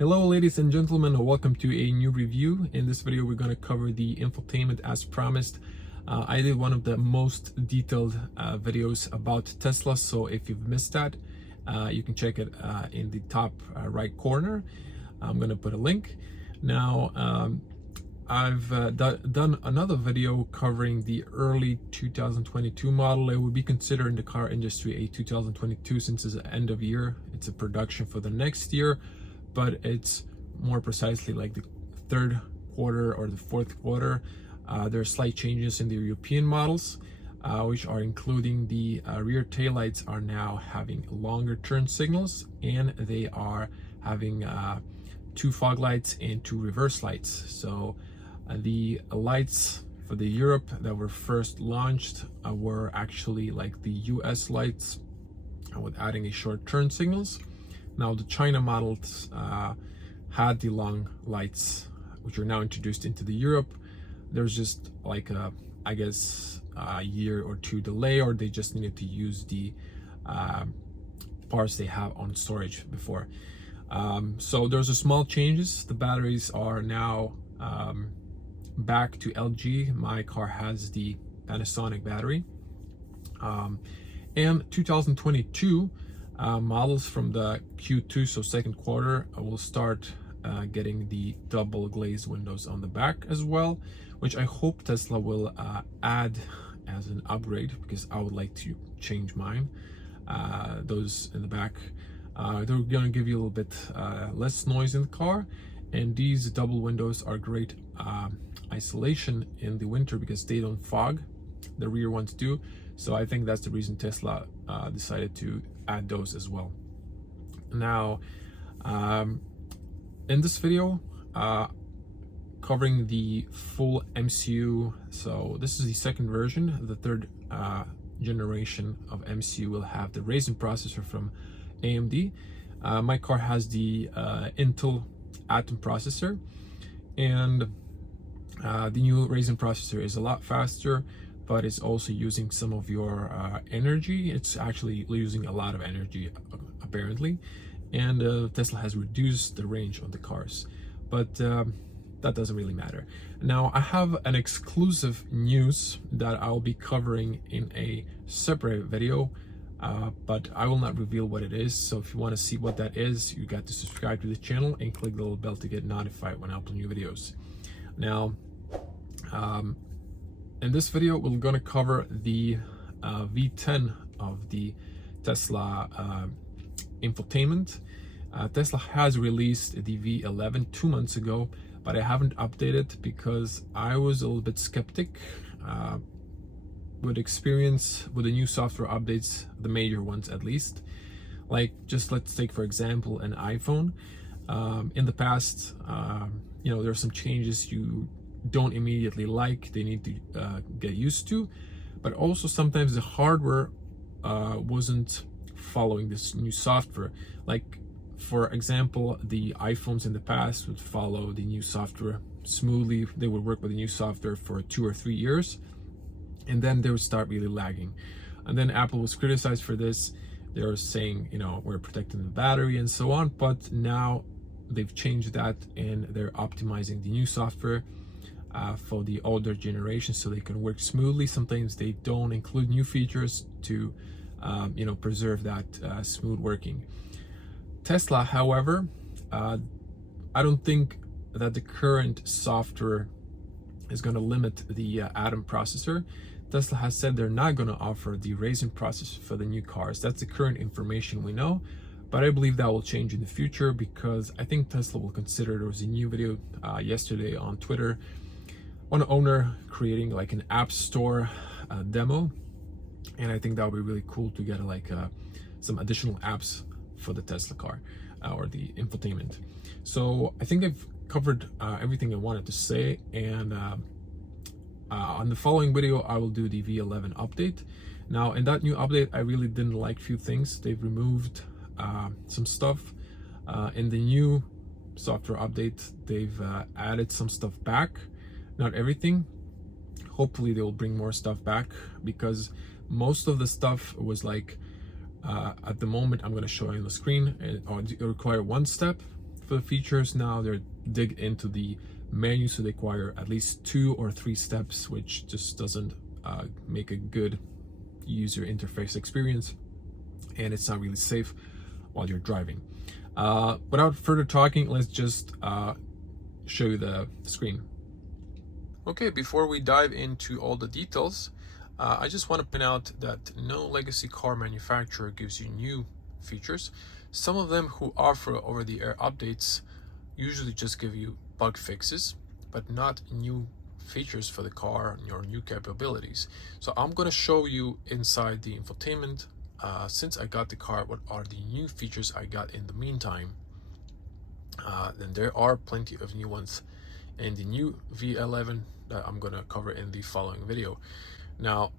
Hello ladies and gentlemen, welcome to a new review. In this video we're going to cover the infotainment as promised. I did one of the most detailed videos about Tesla, so if you've missed that, you can check it in the top right corner. I'm going to put a link. Now I've done another video covering the early 2022 model. It would be considered in the car industry a 2022 since it's the end of year. It's a production for the next year, but it's more precisely like the third quarter or the fourth quarter. There are slight changes in the European models, which are including the rear taillights are now having longer turn signals, and they are having 2 fog lights and 2 reverse lights. So the lights for the Europe that were first launched were actually like the US lights with adding a short turn signals. Now the China models had the long lights, which are now introduced into the Europe. There's just like a, I guess, a year or two delay, or they just needed to use the parts they have on storage before. So there's a small changes. The batteries are now back to LG. My car has the Panasonic battery. And 2022 models from the Q2, so second quarter, will start getting the double glazed windows on the back as well, which I hope Tesla will add as an upgrade, because I would like to change mine. Those in the back, they're going to give you a little bit less noise in the car, and these double windows are great isolation in the winter because they don't fog. The rear ones do. So I think that's the reason Tesla decided to add those as well. Now, in this video, covering the full MCU, so this is the second version. The third generation of MCU will have the Ryzen processor from AMD. My car has the Intel Atom processor, and the new Ryzen processor is a lot faster, but it's also using some of your energy. It's actually using a lot of energy apparently, and Tesla has reduced the range of the cars, but that doesn't really matter. Now I have an exclusive news that I'll be covering in a separate video, but I will not reveal what it is. So if you want to see what that is, you got to subscribe to the channel and click the little bell to get notified when I upload new videos. Now in this video, we're going to cover the V10 of the Tesla infotainment. Tesla has released the V11 2 months ago, but I haven't updated because I was a little bit skeptic with experience with the new software updates, the major ones at least. Like, just let's take for example an iPhone. In the past, you know, there are some changes you don't immediately like, they need to get used to, but also sometimes the hardware wasn't following this new software. Like, for example, the iPhones in the past would follow the new software smoothly. They would work with the new software for 2 or 3 years, and then they would start really lagging. And then Apple was criticized for this. They were saying, you know, we're protecting the battery and so on, but now they've changed that and they're optimizing the new software for the older generation so they can work smoothly. Sometimes they don't include new features to you know, preserve that smooth working. Tesla, however, I don't think that the current software is going to limit the Atom processor. Tesla has said they're not going to offer the Ryzen processor for the new cars. That's the current information we know, but I believe that will change in the future, because I think Tesla will consider, there was a new video yesterday on Twitter, one owner creating like an app store demo, and I think that would be really cool to get like some additional apps for the Tesla car or the infotainment. So I think I've covered everything I wanted to say, and on the following video I will do the V11 update. Now in that new update, I really didn't like few things. They've removed some stuff. In the new software update, they've added some stuff back. Not everything. Hopefully they'll bring more stuff back, because most of the stuff was like at the moment, I'm going to show you on the screen, it require 1 step for the features. Now they're dig into the menu, so they require at least 2 or 3 steps, which just doesn't make a good user interface experience, and it's not really safe while you're driving. Without further talking, let's just show you the screen. Okay, before we dive into all the details, I just want to point out that no legacy car manufacturer gives you new features. Some of them who offer over-the-air updates usually just give you bug fixes, but not new features for the car or new capabilities. So I'm going to show you inside the infotainment, since I got the car, what are the new features I got in the meantime. Then there are plenty of new ones in the new V11 that I'm going to cover in the following video. Now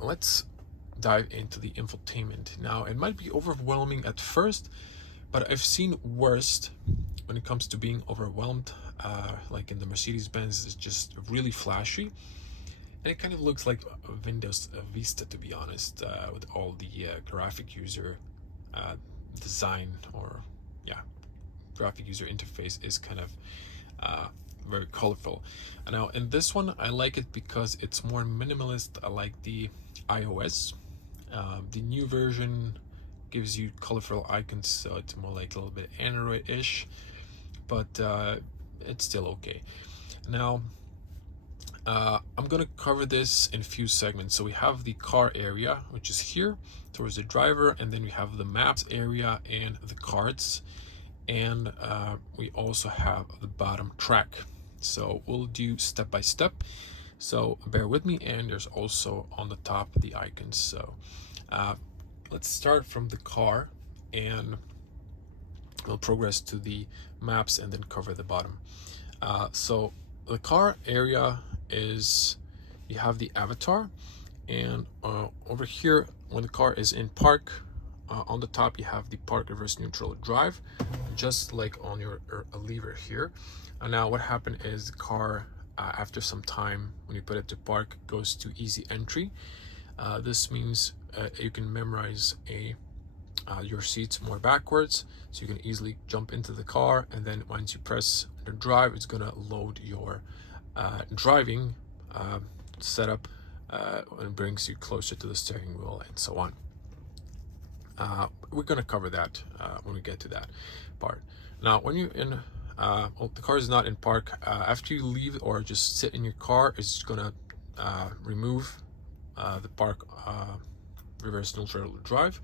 let's dive into the infotainment. Now it might be overwhelming at first, but I've seen worse when it comes to being overwhelmed. Like in the Mercedes-Benz, it's just really flashy, and it kind of looks like a Windows Vista, to be honest, with all the graphic user design, or graphic user interface is kind of very colorful. And now in this one, I like it because it's more minimalist. I like the iOS. The new version gives you colorful icons, so it's more like a little bit Android-ish, but it's still okay. Now I'm gonna cover this in a few segments. So we have the car area, which is here towards the driver, and then we have the maps area and the cards, and we also have the bottom track. So we'll do step by step, so bear with me. And there's also on the top the icons. So let's start from the car, and we'll progress to the maps and then cover the bottom. So the car area is, you have the avatar, and over here when the car is in park, on the top you have the park, reverse, neutral, drive, just like on your lever here. And now what happened is the car, after some time when you put it to park, goes to easy entry. This means you can memorize your seats more backwards, so you can easily jump into the car, and then once you press the drive, it's gonna load your driving setup, and brings you closer to the steering wheel and so on. We're gonna cover that when we get to that part. Now when you're in well, the car is not in park, after you leave or just sit in your car, it's gonna remove the park, reverse, neutral, drive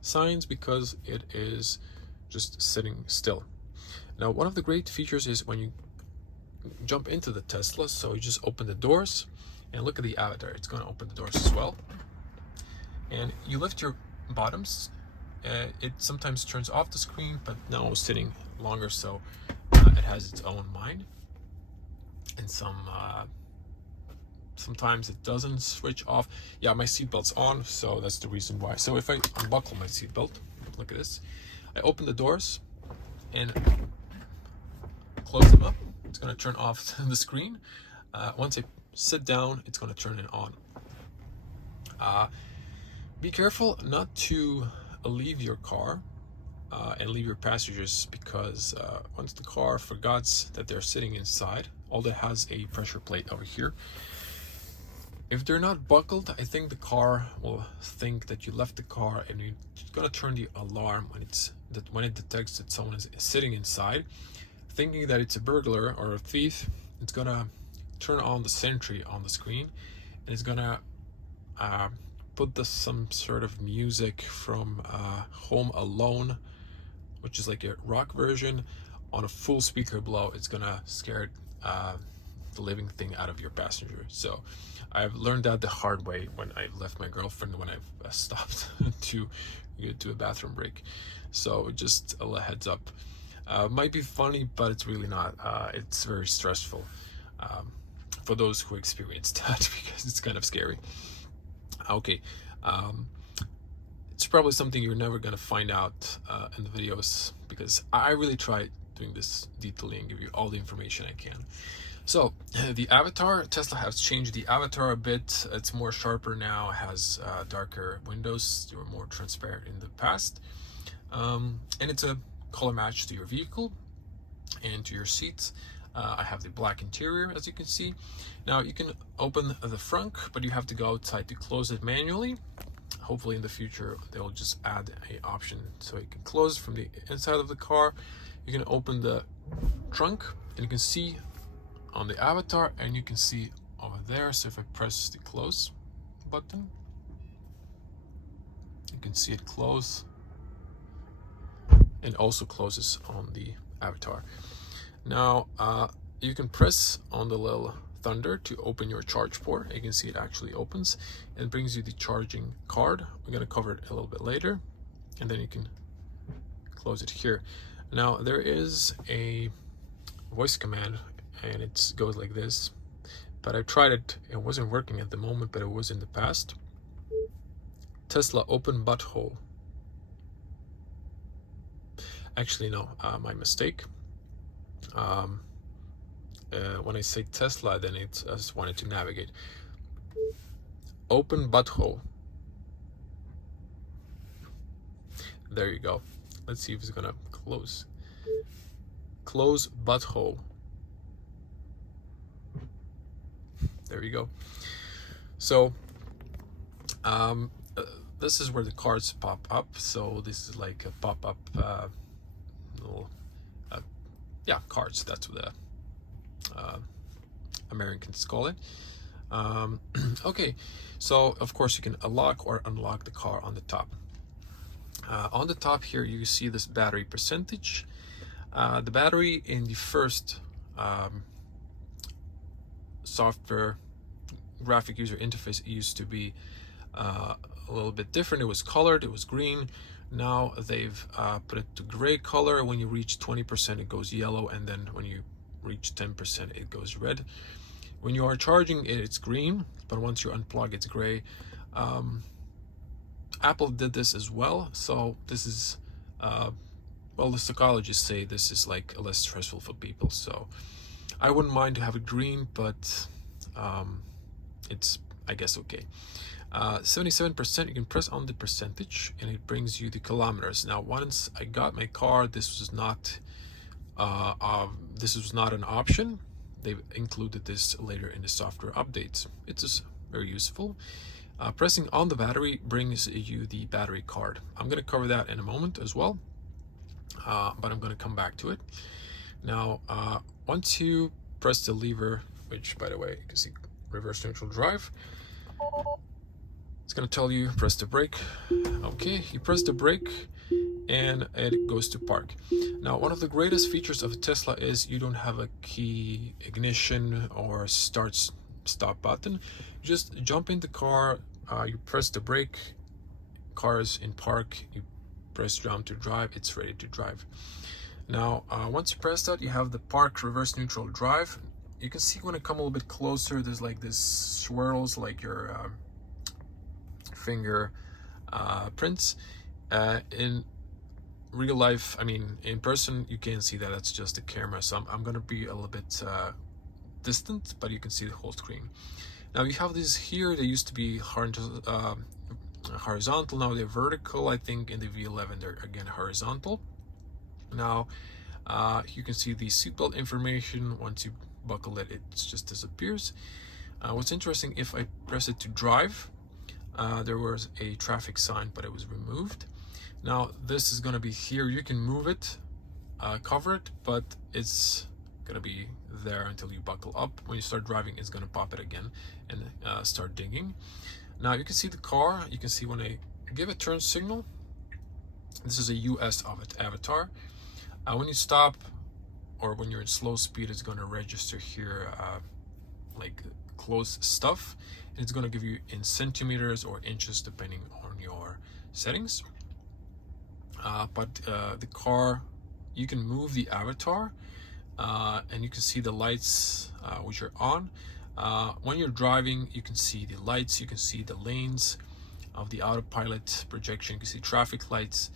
signs, because it is just sitting still. Now one of the great features is when you jump into the Tesla, so you just open the doors and look at the avatar. It's going to open the doors as well, and you lift your bottoms. It sometimes turns off the screen, but now it's sitting longer, so it has its own mind. And sometimes it doesn't switch off. Yeah, my seatbelt's on, so that's the reason why. So if I unbuckle my seatbelt, look at this. I open the doors and close them up. It's going to turn off the screen. Once I sit down, it's going to turn it on. Be careful not to leave your car and leave your passengers, because once the car forgets that they're sitting inside, although it has a pressure plate over here, if they're not buckled, I think the car will think that you left the car, and it's going to turn the alarm when it detects that someone is sitting inside, thinking that it's a burglar or a thief. It's going to turn on the sentry on the screen, and it's going to put some sort of music from Home Alone, which is like a rock version, on a full speaker below. It's going to scare the living thing out of your passenger. So I've learned that the hard way when I left my girlfriend, when I've stopped to get to a bathroom break. So just a heads up. Might be funny, but it's really not. It's very stressful for those who experienced that, because it's kind of scary. Okay, it's probably something you're never gonna find out in the videos, because I really tried doing this detailing and give you all the information I can. So the avatar, Tesla has changed the avatar a bit. It's more sharper now, it has darker windows. They were more transparent in the past, and it's a color match to your vehicle. into your seats. I have the black interior, as you can see. Now you can open the frunk, but you have to go outside to close it manually. Hopefully in the future they'll just add an option so you can close from the inside of the car. You can open the trunk and you can see on the avatar, and you can see over there. So if I press the close button, you can see it close, and also closes on the avatar. Now you can press on the little thunder to open your charge port. You can see it actually opens and brings you the charging card. We're going to cover it a little bit later, and then you can close it here. Now there is a voice command, and it goes like this, but I tried it. It wasn't working at the moment, but it was in the past. Tesla, open butthole. Actually no, my mistake. When I say Tesla, then I just wanted to navigate. Open butthole. There you go. Let's see if it's gonna close. Close butthole. There you go. So this is where the cards pop up. So this is like a pop-up little cards. That's what the Americans call it. Okay, so of course you can unlock or unlock the car on the top. On the top here you see this battery percentage. The battery in the first software graphic user interface used to be a little bit different. It was colored, it was green. Now they've put it to gray color. When you reach 20% it goes yellow, and then when you reach 10% it goes red. When you are charging it, it's green, but once you unplug it's gray. Apple did this as well, so this is well, the psychologists say this is like less stressful for people, so I wouldn't mind to have it green, but it's, I guess, okay. 77%, you can press on the percentage and it brings you the kilometers. Now once I got my car, this was not an option. They've included this later in the software updates. It's just very useful. Pressing on the battery brings you the battery card. I'm going to cover that in a moment as well, but I'm going to come back to it. Now once you press the lever, which by the way you can see reverse neutral drive, it's going to tell you press the brake. Okay, you press the brake and it goes to park. Now one of the greatest features of a Tesla is you don't have a key ignition or stop button. You just jump in the car, you press the brake, car is in park, you press down to drive, it's ready to drive. Now once you press that, you have the park reverse neutral drive. You can see when I come a little bit closer, there's like this swirls like your finger prints. In real life, I mean in person, you can't see that, that's just the camera, so I'm gonna be a little bit distant, but you can see the whole screen. Now you have these here, they used to be horizontal, now they're vertical. I think in the V11 they're again horizontal. Now you can see the seatbelt information. Once you buckle it, it just disappears. What's interesting, if I press it to drive, there was a traffic sign, but it was removed. Now this is going to be here, you can move it, cover it, but it's going to be there until you buckle up. When you start driving, it's going to pop it again and start dinging. Now you can see the car, you can see when I give a turn signal, this is a US of it avatar. When you stop or when you're in slow speed, it's going to register here like close stuff, and it's going to give you in centimeters or inches depending on your settings. But the car, you can move the avatar and you can see the lights which are on. When you're driving, you can see the lights, you can see the lanes of the autopilot projection, you can see traffic lights,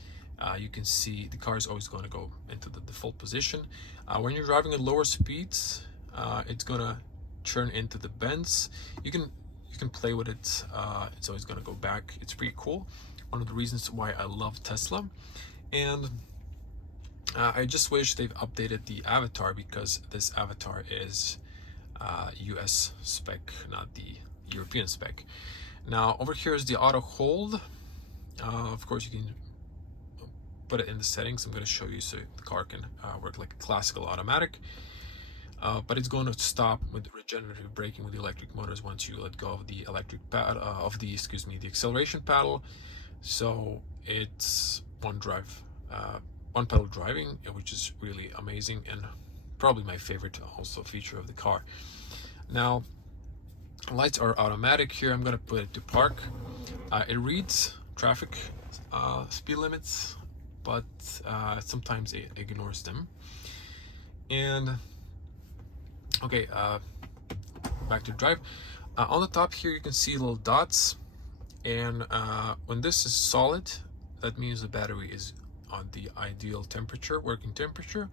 you can see the car is always going to go into the default position. When you're driving at lower speeds, it's going to turn into the bends. You can play with it, it's always going to go back. It's pretty cool. One of the reasons why I love Tesla. And I just wish they've updated the avatar, because this avatar is US spec, not the European spec. Now over here is the auto hold. Of course you can put it in the settings. I'm going to show you so the car can work like a classical automatic, but it's going to stop with regenerative braking with the electric motors once you let go of the electric paddle the acceleration paddle. So it's one pedal driving, which is really amazing and probably my favorite also feature of the car. Now lights are automatic here. I'm going to put it to park. It reads traffic speed limits, but sometimes it ignores them. And okay, back to drive. On the top here you can see little dots, and when this is solid, that means the battery is on the ideal temperature, working temperature.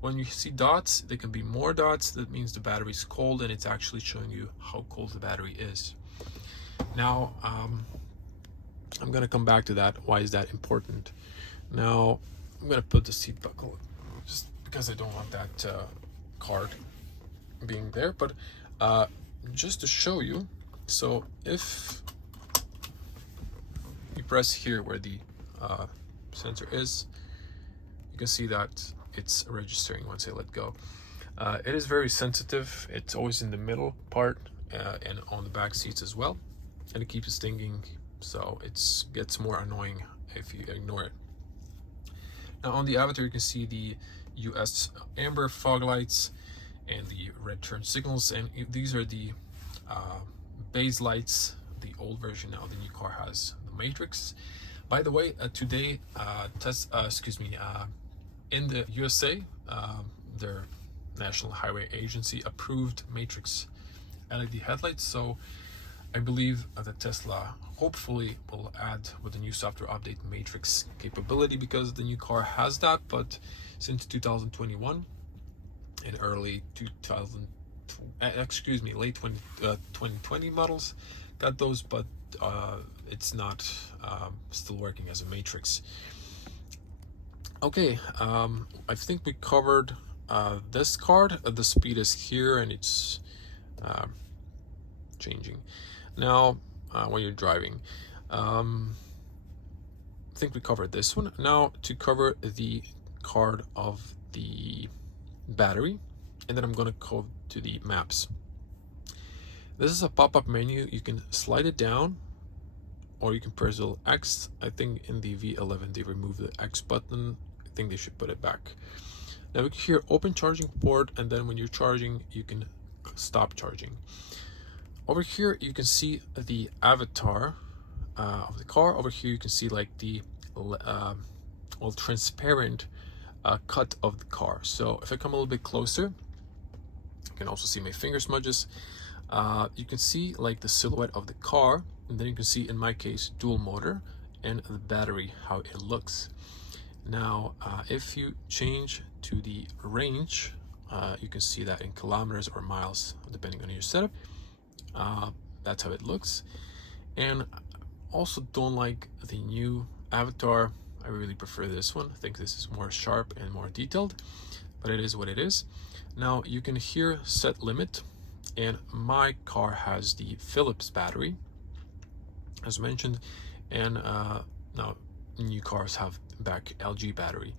When you see dots, there can be more dots, that means the battery is cold, and it's actually showing you how cold the battery is. Now I'm gonna come back to that. Why is that important? Now I'm gonna put the seat buckle just because I don't want that card being there, but just to show you. So if you press here where the sensor is, you can see that it's registering once I let go. It is very sensitive. It's always in the middle part and on the back seats as well, and it keeps stinging, so it gets more annoying if you ignore it. Now on the avatar you can see the US amber fog lights and the red turn signals, and these are the base lights, the old version. Now the new car has the matrix. By the way, today in the USA, their National Highway Agency approved matrix LED headlights, so I believe that Tesla hopefully will add with the new software update matrix capability, because the new car has that, but since 2021 and early 2020 models got those, but it's not still working as a matrix. Okay, I think we covered this card. The speed is here and it's changing. Now when you're driving, I think we covered this one. Now to cover the card of the battery, and then I'm going to go to the maps. This is a pop-up menu. You can slide it down, or you can press the X. I think in the V11 they removed the X button. I think they should put it back. Now we can hear open charging port, and then when you're charging you can stop charging. Over here you can see the avatar of the car. Over here you can see like the transparent cut of the car. So if I come a little bit closer, you can also see my finger smudges. You can see like the silhouette of the car, and then you can see in my case dual motor and the battery, how it looks. Now if you change to the range, you can see that in kilometers or miles depending on your setup. That's how it looks. And also don't like the new avatar. I really prefer this one. I think this is more sharp and more detailed, but it is what it is. Now you can hear set limit, and my car has the Philips battery as mentioned, and now new cars have back LG battery.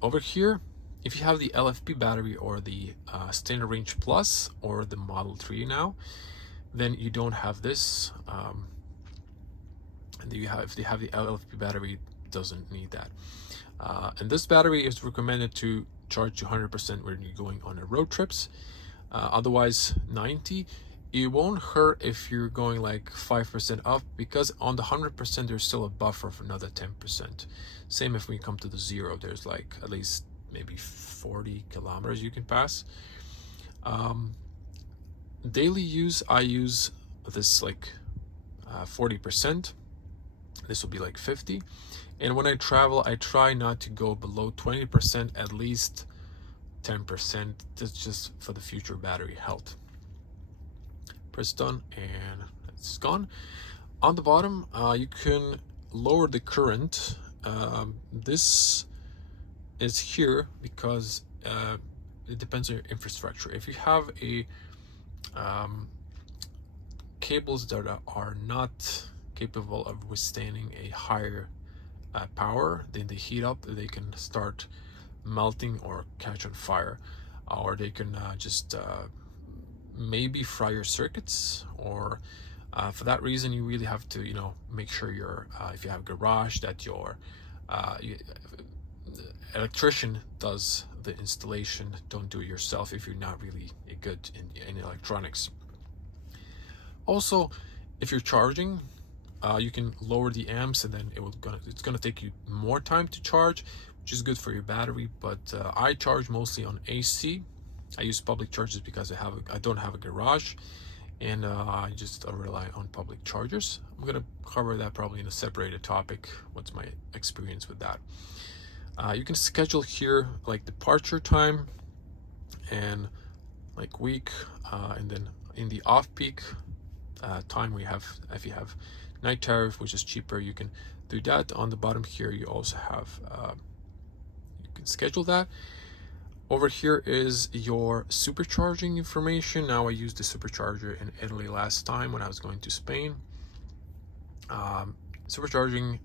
Over here, if you have the LFP battery or the Standard Range Plus or the Model 3 now, then you don't have this. And if they have the LFP battery, it doesn't need that. And this battery is recommended to charge to 100% when you're going on a road trips. Otherwise 90. It won't hurt if you're going like 5% up, because on the 100% there's still a buffer for another 10%. Same if we come to the 0, there's like at least maybe 40 kilometers you can pass. Daily use, I use this like 40%. This will be like 50. And when I travel, I try not to go below 20%, at least 10%. That's just for the future battery health. Press done and it's gone. On the bottom, you can lower the current. This is here because it depends on your infrastructure. If you have a cables that are not capable of withstanding a higher power, then they heat up, they can start melting or catch on fire, or they can just maybe fry your circuits, or for that reason you really have to, you know, make sure your if you have a garage, that your electrician does the installation. Don't do it yourself if you're not really good in electronics. Also, if you're charging, you can lower the amps, and then it's gonna take you more time to charge, which is good for your battery. But I charge mostly on AC. I use public chargers because I don't have a garage, and I just rely on public chargers. I'm gonna cover that probably in a separated topic. What's my experience with that? You can schedule here like departure time and like week, and then in the off-peak time we have, if you have night tariff, which is cheaper, you can do that. On the bottom here you also have you can schedule that. Over here is your supercharging information. Now, I used the supercharger in Italy last time when I was going to Spain. Supercharging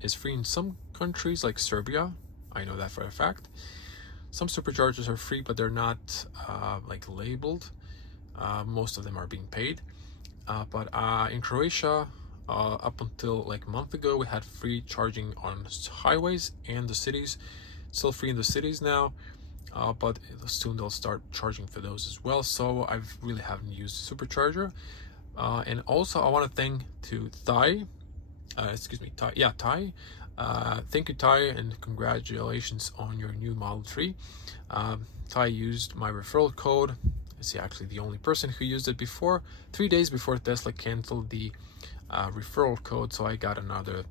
is free in some countries like Serbia. I know that for a fact. Some superchargers are free, but they're not like labeled. Most of them are being paid. But in Croatia, up until like a month ago, we had free charging on highways and the cities. Still free in the cities now, but soon they'll start charging for those as well. So I really haven't used Supercharger. And also I want to thank to Thai. Thank you, Thai, and congratulations on your new Model 3. Thai used my referral code. Is actually the only person who used it before. 3 days before Tesla canceled the referral code, so I got another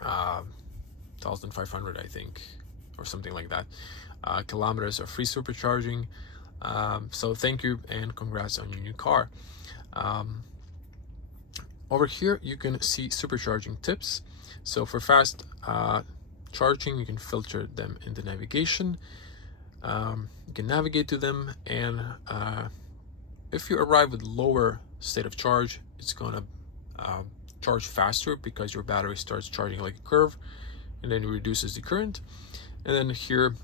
1,500, I think, or something like that, kilometers of free supercharging. So thank you and congrats on your new car. Over here you can see supercharging tips. So for fast charging, you can filter them in the navigation. You can navigate to them, and if you arrive with lower state of charge, it's gonna charge faster because your battery starts charging like a curve, and then it reduces the current. And then here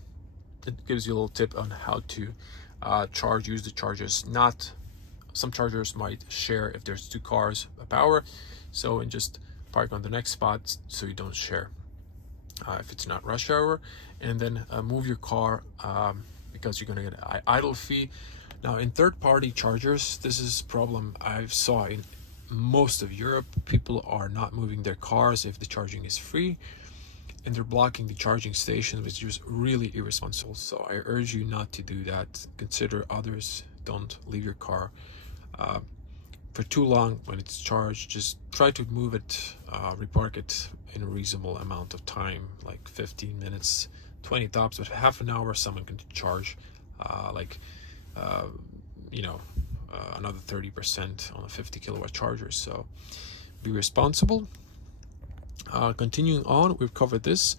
it gives you a little tip on how to use the chargers. Not some chargers might share if there's 2 cars a power, so and just park on the next spot so you don't share if it's not rush hour. And then move your car because you're gonna get an idle fee. Now, in third-party chargers, this is a problem I saw in most of Europe. People are not moving their cars if the charging is free, and they're blocking the charging station, which is really irresponsible. So I urge you not to do that. Consider others. Don't leave your car for too long when it's charged. Just try to move it, repark it in a reasonable amount of time, like 15 minutes, 20 tops, but half an hour someone can charge another 30% on a 50 kilowatt charger. So be responsible. Continuing on, we've covered this.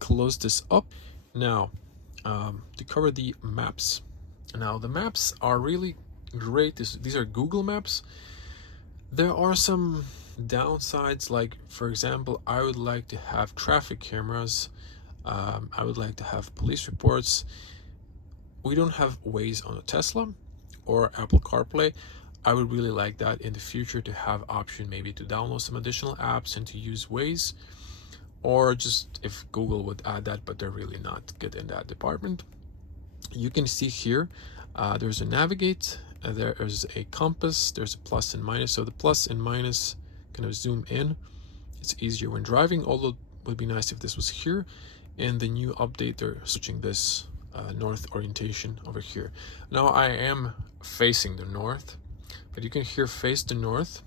Close this up. Now, to cover the maps. Now, the maps are really great. These are Google Maps. There are some downsides, like, for example, I would like to have traffic cameras. I would like to have police reports. We don't have Waze on a Tesla or Apple CarPlay. I would really like that in the future, to have option maybe to download some additional apps and to use Waze, or just if Google would add that, but they're really not good in that department. You can see here there's a navigate, there is a compass, there's a plus and minus. So the plus and minus kind of zoom in. It's easier when driving, although it would be nice if this was here. And the new update, they're switching this north orientation over here. Now I am facing the north, but you can here face the north,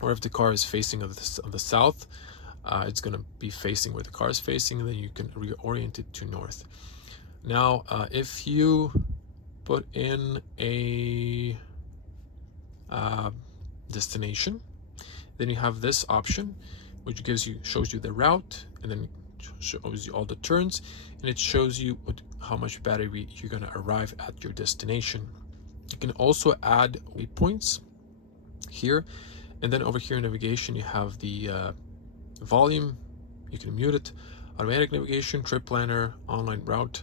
or if the car is facing of the south, it's going to be facing where the car is facing, and then you can reorient it to north. Now, if you put in a destination, then you have this option. which shows you the route, and then shows you all the turns, and it shows you how much battery you're going to arrive at your destination. You can also add waypoints here, and then over here in navigation you have the volume. You can mute it, automatic navigation, trip planner, online route,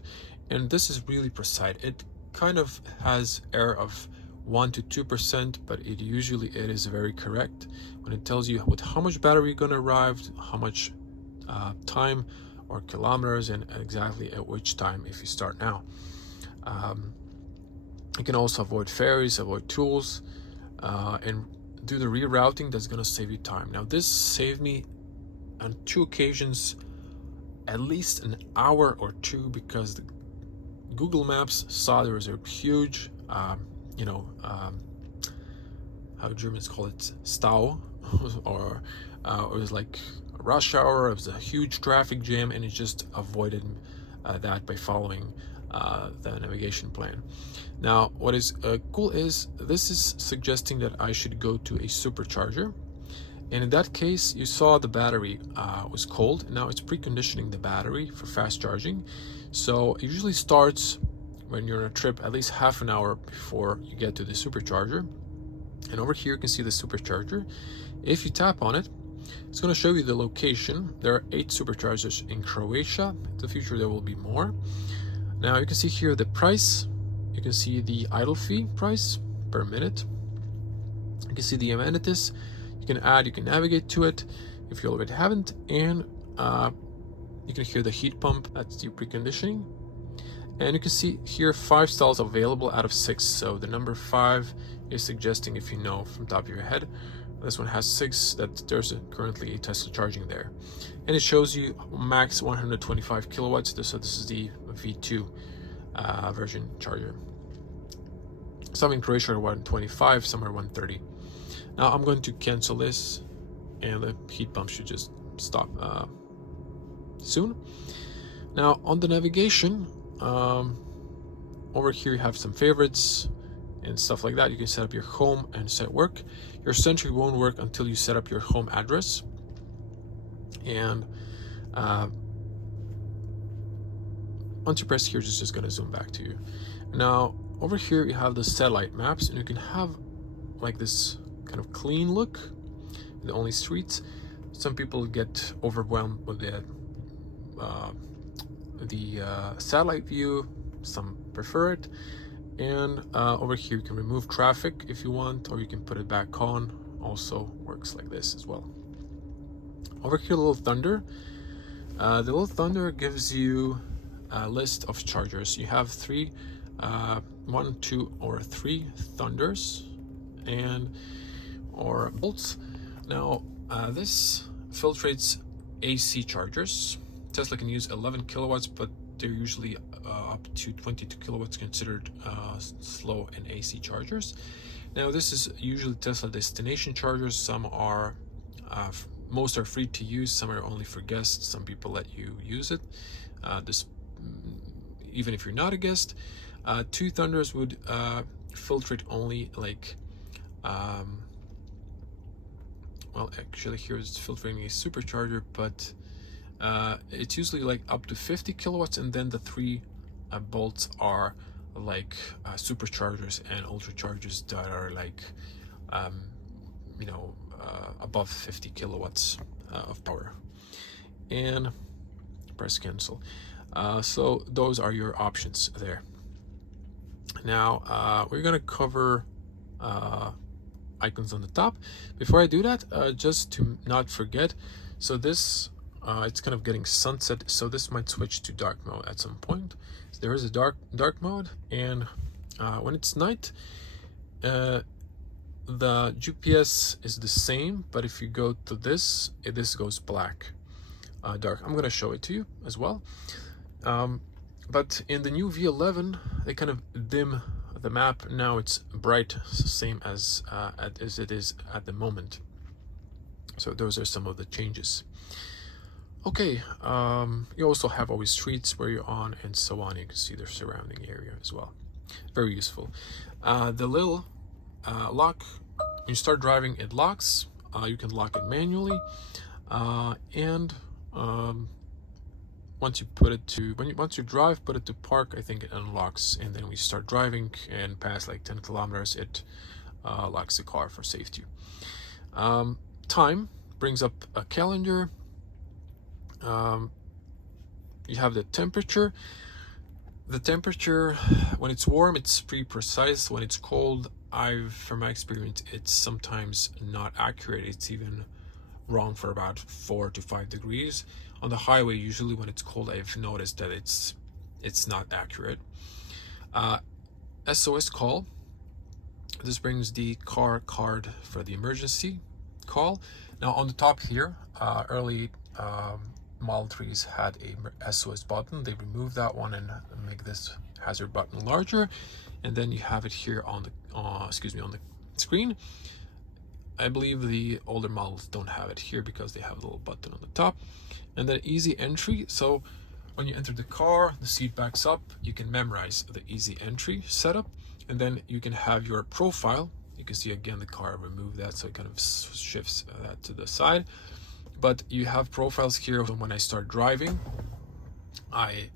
and this is really precise. It kind of has error of 1 to 2%, but it is very correct when it tells you with how much battery you're going to arrive, how much time or kilometers, and exactly at which time if you start now. You can also avoid ferries, avoid tools, and do the rerouting. That's going to save you time. Now this saved me on 2 occasions at least an hour or 2, because the Google Maps saw there was a huge how Germans call it, Stau, or it was like rush hour. It was a huge traffic jam, and it just avoided that by following the navigation plan. Now what is cool is this is suggesting that I should go to a supercharger, and in that case you saw the battery was cold. Now it's preconditioning the battery for fast charging, so it usually starts when you're on a trip at least half an hour before you get to the supercharger. And over here you can see the supercharger. If you tap on it, it's going to show you the location. There are 8 superchargers in Croatia. In the future there will be more. Now you can see here the price. You can see the idle fee price per minute. You can see the amenities. You can add, you can navigate to it if you already haven't, and you can hear the heat pump. That's the preconditioning. And you can see here 5 stalls available out of 6. So the number 5 is suggesting, if you know from top of your head, this one has 6, that there's currently a Tesla charging there. And it shows you max 125 kilowatts. So this is the V2 version charger. Some in Croatia are 125, some are 130. Now I'm going to cancel this, and the heat pump should just stop soon. Now on the navigation, over here you have some favorites and stuff like that. You can set up your home and set work. Your Sentry won't work until you set up your home address. And once you press here, it's just going to zoom back to you. Now over here you have the satellite maps, and you can have like this kind of clean look, the only streets. Some people get overwhelmed with the satellite view, some prefer it. And over here you can remove traffic if you want, or you can put it back on. Also works like this as well. Over here, Little Thunder. The Little Thunder gives you a list of chargers. You have 3, 1, 2, or 3 Thunders or bolts. Now this filtrates AC chargers. Tesla can use 11 kilowatts, but they're usually up to 22 kilowatts considered slow and AC chargers. Now this is usually Tesla destination chargers. Some are most are free to use, some are only for guests. Some people let you use it, even if you're not a guest. 2 Thunders would filtrate only like well, actually here it's filtering a supercharger, but it's usually like up to 50 kilowatts, and then the 3 bolts are like superchargers and ultrachargers that are like above 50 kilowatts of power. And press cancel. So those are your options there. Now we're gonna cover icons on the top. Before I do that, just to not forget, so this it's kind of getting sunset, so this might switch to dark mode at some point. So there is a dark mode, and when it's night, the GPS is the same, but if you go to this, this goes black, dark. I'm gonna show it to you as well. But in the new V11, they kind of dim the map. Now it's bright, same as it is at the moment. So those are some of the changes. Okay, you also have always streets where you're on and so on. You can see the surrounding area as well. Very useful. The little lock, when you start driving, it locks. You can lock it manually. And once you put it to once you drive, put it to park, I think it unlocks, and then we start driving and past like 10 kilometers, it locks the car for safety. Time brings up a calendar. You have the temperature. The temperature, when it's warm, it's pretty precise. When it's cold, from my experience, it's sometimes not accurate. It's even wrong for about 4 to 5 degrees. On the highway, usually when it's cold, I've noticed that it's not accurate. SOS call. This brings the car card for the emergency call. Now on the top here, early Model 3s had a SOS button. They removed that one and make this hazard button larger, and then you have it here on the on the screen. I believe the older models don't have it here because they have a little button on the top. And then easy entry. So when you enter the car, the seat backs up, you can memorize the easy entry setup, and then you can have your profile. You can see again the car removed that, so it kind of shifts that to the side. But you have profiles here. When I start driving, I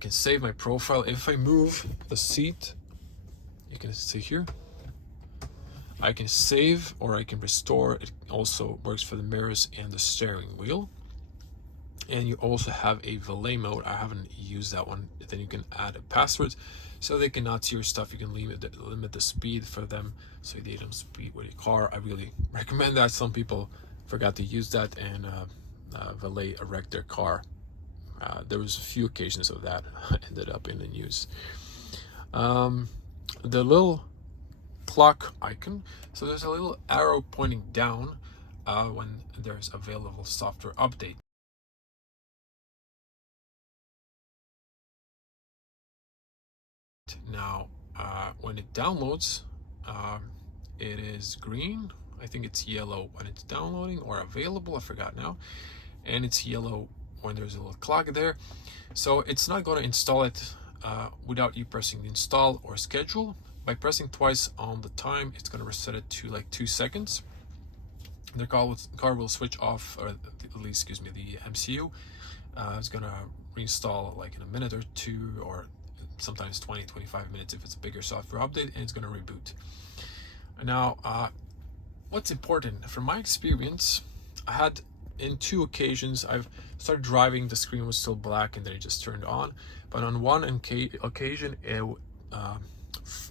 can save my profile. If I move the seat, you can see here, I can save or I can restore. It also works for the mirrors and the steering wheel. And you also have a valet mode. I haven't used that one. Then you can add a password so they cannot see your stuff. You can limit the speed for them so they don't speed with your car. I really recommend that. Some people forgot to use that and valet wrecked their car. There was a few occasions of that ended up in the news. The little clock icon, so there's a little arrow pointing down when there's available software update. Now when it downloads, it is green. I think it's yellow when it's downloading or available, I forgot now, and it's yellow when there's a little clock there. So it's not going to install it without you pressing install or schedule. By pressing twice on the time, it's going to reset it to like 2 seconds. The car will switch off, or at least, the MCU. It's going to reinstall like in a minute or two, or sometimes 20-25 minutes if it's a bigger software update, and it's going to reboot. Now, what's important from my experience, I had in 2 occasions I've started driving, the screen was still black and then it just turned on. But on one occasion,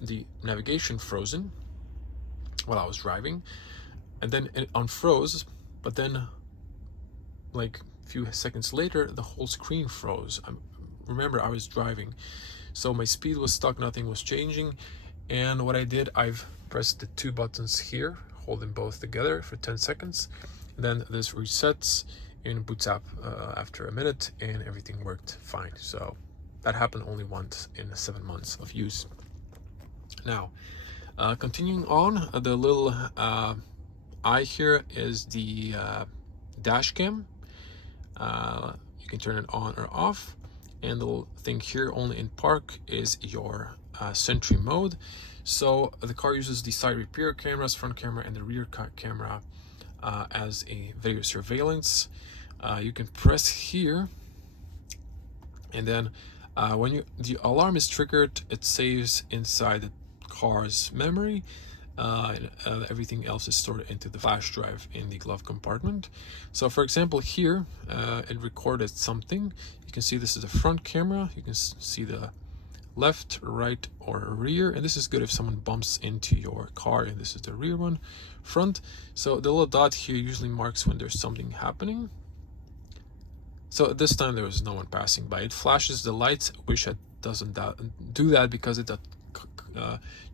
the navigation frozen while I was driving, and then it unfroze, but then like a few seconds later the whole screen froze. Remember, I was driving, so my speed was stuck, nothing was changing. And what I did, I've pressed the 2 buttons here, hold them both together for 10 seconds, then this resets and boots up after a minute, and everything worked fine. So that happened only once in 7 months of use. Now, continuing on, the little eye here is the dash cam. You can turn it on or off, and the little thing here, only in park, is your sentry mode. So the car uses the side rear cameras, front camera, and the rear camera as a video surveillance. You can press here, and then when the alarm is triggered, it saves inside the car's memory. Everything else is stored into the flash drive in the glove compartment. So for example here, it recorded something. You can see this is the front camera. You can see the left, right, or rear, and this is good if someone bumps into your car, and this is the rear one, front. So the little dot here usually marks when there's something happening. So at this time there was no one passing by. It flashes the lights. I wish it doesn't do that, because it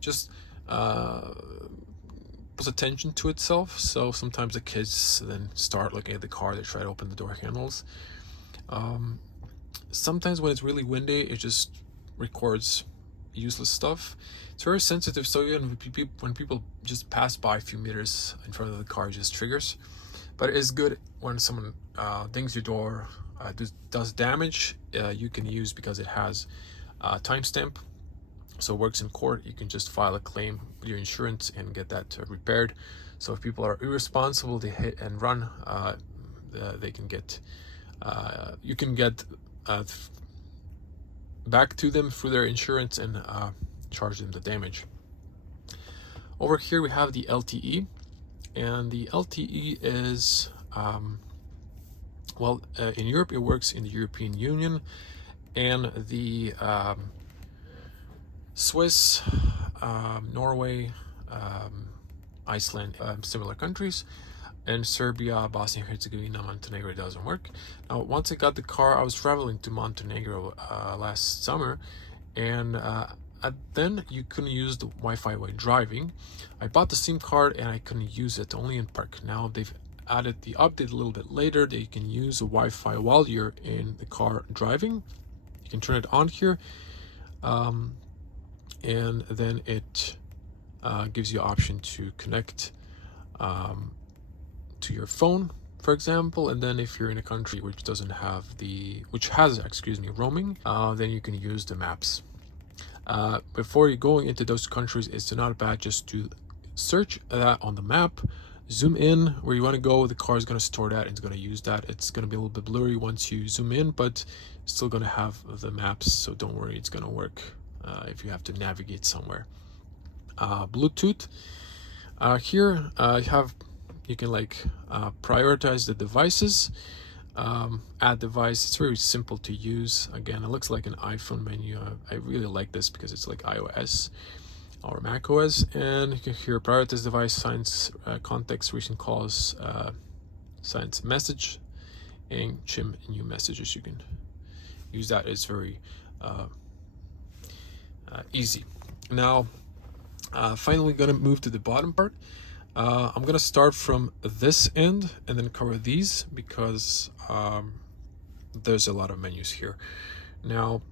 just pulls attention to itself. So sometimes the kids then start looking at the car, they try to open the door handles. Sometimes when it's really windy, it just records useless stuff. It's very sensitive, so even when people just pass by a few meters in front of the car, it just triggers. But it's good when someone dings your door, does damage, you can use, because it has a timestamp, so it works in court. You can just file a claim with your insurance and get that repaired. So if people are irresponsible, they hit and run, they can get you can get back to them through their insurance and charge them the damage. Over here we have the LTE, and the LTE is in Europe it works in the European Union, and the Swiss, Norway, Iceland, similar countries, and Serbia, Bosnia and Herzegovina, Montenegro, it doesn't work. Now, once I got the car, I was traveling to Montenegro last summer, and then you couldn't use the Wi-Fi while driving. I bought the SIM card and I couldn't use it, only in park. Now they've added the update a little bit later that you can use the Wi-Fi while you're in the car driving. You can turn it on here, and then it gives you an option to connect to your phone, for example, and then if you're in a country which has roaming, then you can use the maps. Before you're going into those countries, it's not bad just to search that on the map, zoom in where you want to go. The car is going to store that, it's going to use that. It's going to be a little bit blurry once you zoom in, but it's still going to have the maps, so don't worry, it's going to work if you have to navigate somewhere. Bluetooth, here you can prioritize the devices, add device. It's very simple to use. Again, it looks like an iPhone menu. I really like this because it's like iOS or Mac OS, and you can hear prioritize device, science, context, recent calls, science message, and chim new messages. You can use that. It's very easy. Now finally gonna move to the bottom part. I'm gonna start from this end and then cover these because there's a lot of menus here. Now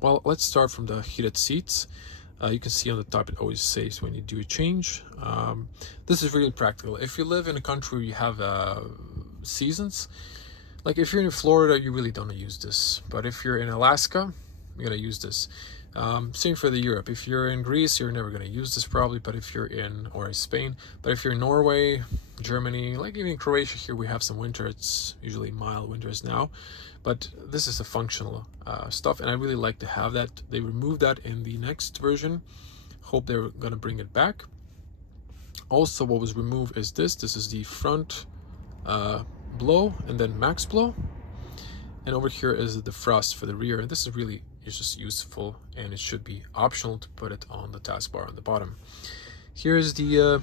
let's start from the heated seats. You can see on the top it always says when you do a change. This is really practical. If you live in a country where you have seasons, like if you're in Florida, you really don't use this, but if you're in Alaska, you're gonna use this. Same for the Europe. If you're in Greece, you're never going to use this probably, but if you're in Spain, but if you're in Norway, Germany, like even Croatia, here we have some winter. It's usually mild winters now, but this is a functional stuff, and I really like to have that. They removed that in the next version. Hope they're going to bring it back. Also, what was removed is this is the front blow and then max blow, and over here is the defrost for the rear, and this is really just useful, and it should be optional to put it on the taskbar on the bottom. Here's the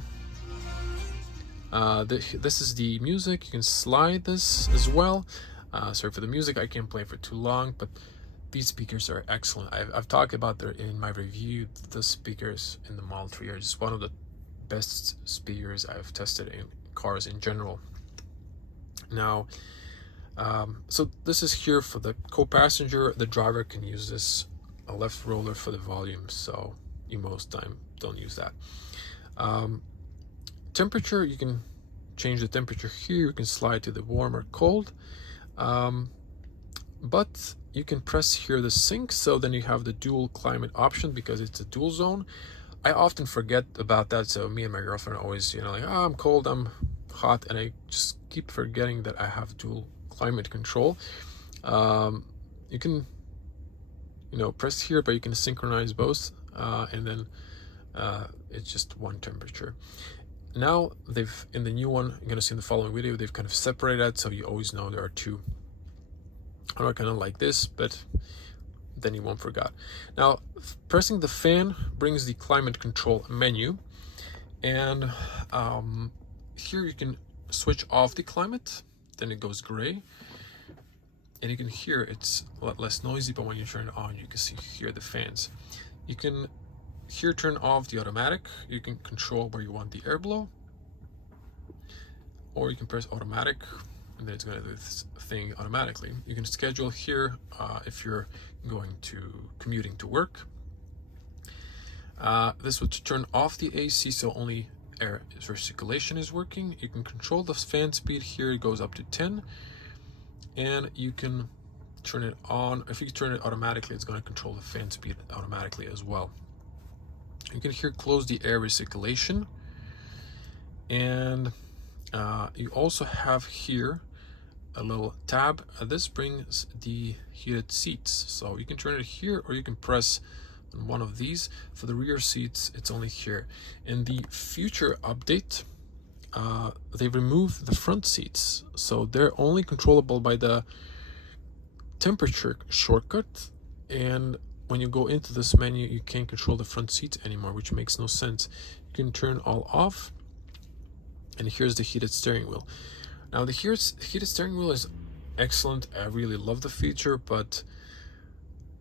this is the music. You can slide this as well. Sorry for the music, I can't play for too long, but these speakers are excellent. I've talked about there in my review. The speakers in the Model 3 are just one of the best speakers I've tested in cars in general. Now so this is here for the co-passenger. The driver can use this, a left roller for the volume, so you most time don't use that. Temperature, you can change the temperature here. You can slide to the warm or cold, but you can press here the sync, so then you have the dual climate option because it's a dual zone. I often forget about that, so me and my girlfriend are always, I'm cold, I'm hot, and I just keep forgetting that I have dual climate control. You can press here, but you can synchronize both, and then it's just one temperature. Now in the new one, you're gonna see in the following video, they've kind of separated that, so you always know there are two. I'm not gonna like this, but then you won't forget. Now pressing the fan brings the climate control menu, and here you can switch off the climate. Then it goes gray, and you can hear it's a lot less noisy, but when you turn it on, you can hear the fans. You can here turn off the automatic. You can control where you want the airflow, or you can press automatic, and then it's going to do this thing automatically. You can schedule here if you're going to commuting to work. This would turn off the AC, so only air circulation is working. You can control the fan speed here. It goes up to 10, and you can turn it on. If you turn it automatically, it's going to control the fan speed automatically as well. You can here close the air recirculation, and You also have here a little tab. This brings the heated seats, so you can turn it here or you can press on one of these. For the rear seats, it's only here. In the future update, they removed the front seats, so they're only controllable by the temperature shortcut, and when you go into this menu you can't control the front seats anymore, which makes no sense. You can turn all off, and here's the heated steering wheel. Now the heated steering wheel is excellent. I really love the feature, but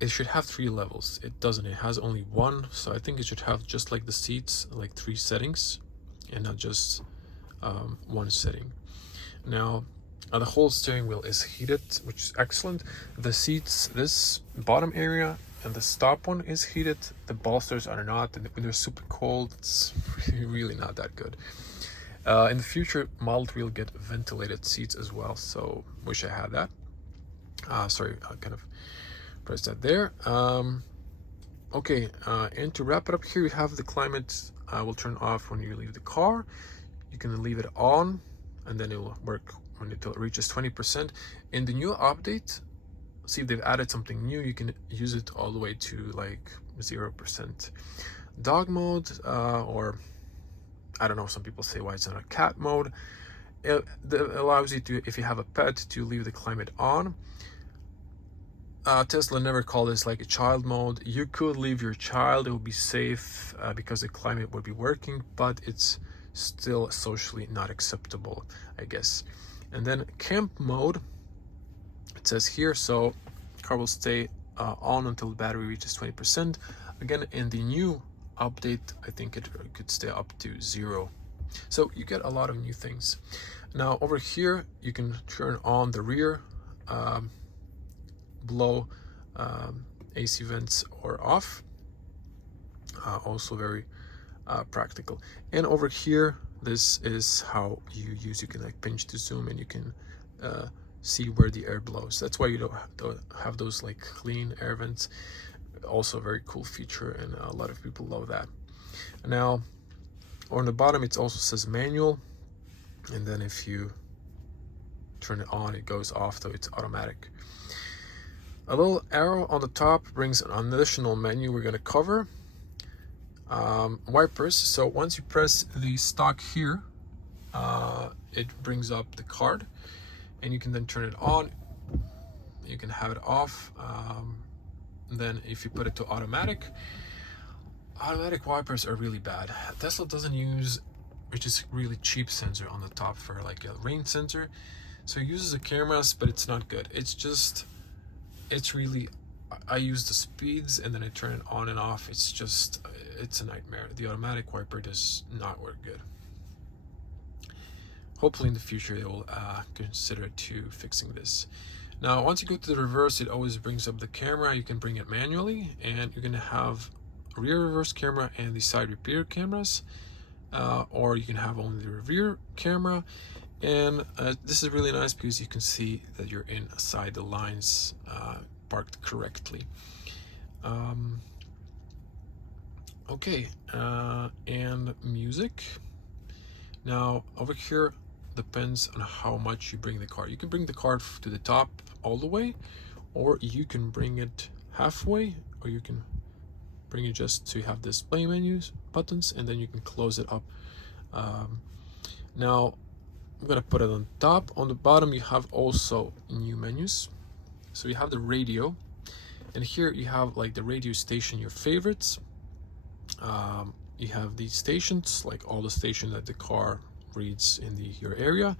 it should have 3 levels. It doesn't. It has only 1, so I think it should have, just like the seats, like 3 settings and not just 1 setting. Now the whole steering wheel is heated, which is excellent. The seats, this bottom area and the stop one is heated. The bolsters are not, and when they're super cold, it's really not that good. In the future, Model 3 will get ventilated seats as well, so wish I had that. Sorry, I kind of pressed that there. Okay, and to wrap it up here, you have the climate will turn off when you leave the car. You can leave it on, and then it will work until it reaches 20%. In the new update, see if they've added something new, you can use it all the way to like 0%. Dog mode, or I don't know, some people say why it's not a cat mode. It allows you to, if you have a pet, to leave the climate on. Tesla never called this like a child mode. You could leave your child, it would be safe because the climate would be working, but it's still socially not acceptable, I guess. And then camp mode, it says here, so car will stay on until the battery reaches 20%. Again, in the new update, I think it could stay up to 0. So you get a lot of new things. Now over here, you can turn on the rear blow AC vents or off. Also very practical. And over here, this is how you can like pinch to zoom, and you can see where the air blows. That's why you don't have those like clean air vents. Also a very cool feature, and a lot of people love that. Now on the bottom, it also says manual, and then if you turn it on, it goes off, so it's automatic. A little arrow on the top brings an additional menu we're going to cover. Wipers, so once you press the stock here, it brings up the card, and you can then turn it on. You can have it off. Then if you put it to automatic wipers are really bad. Tesla doesn't use, which is really cheap sensor on the top for like a rain sensor, so it uses the cameras, but it's not good. It's really, I use the speeds and then I turn it on and off. It's a nightmare. The automatic wiper does not work good. Hopefully in the future they will consider to fixing this. Now once you go to the reverse, it always brings up the camera. You can bring it manually, and you're gonna have a rear reverse camera and the side rear cameras, or you can have only the rear camera. And this is really nice because you can see that you're inside the lines, parked correctly. Okay, and music. Now over here, depends on how much you bring the car. You can bring the car to the top all the way, or you can bring it halfway, or you can bring it just to have display menus, buttons, and then you can close it up. Now I'm gonna put it on top. On the bottom, you have also new menus. So you have the radio, and here you have like the radio station, your favorites. You have these stations, like all the stations that the car reads in your area,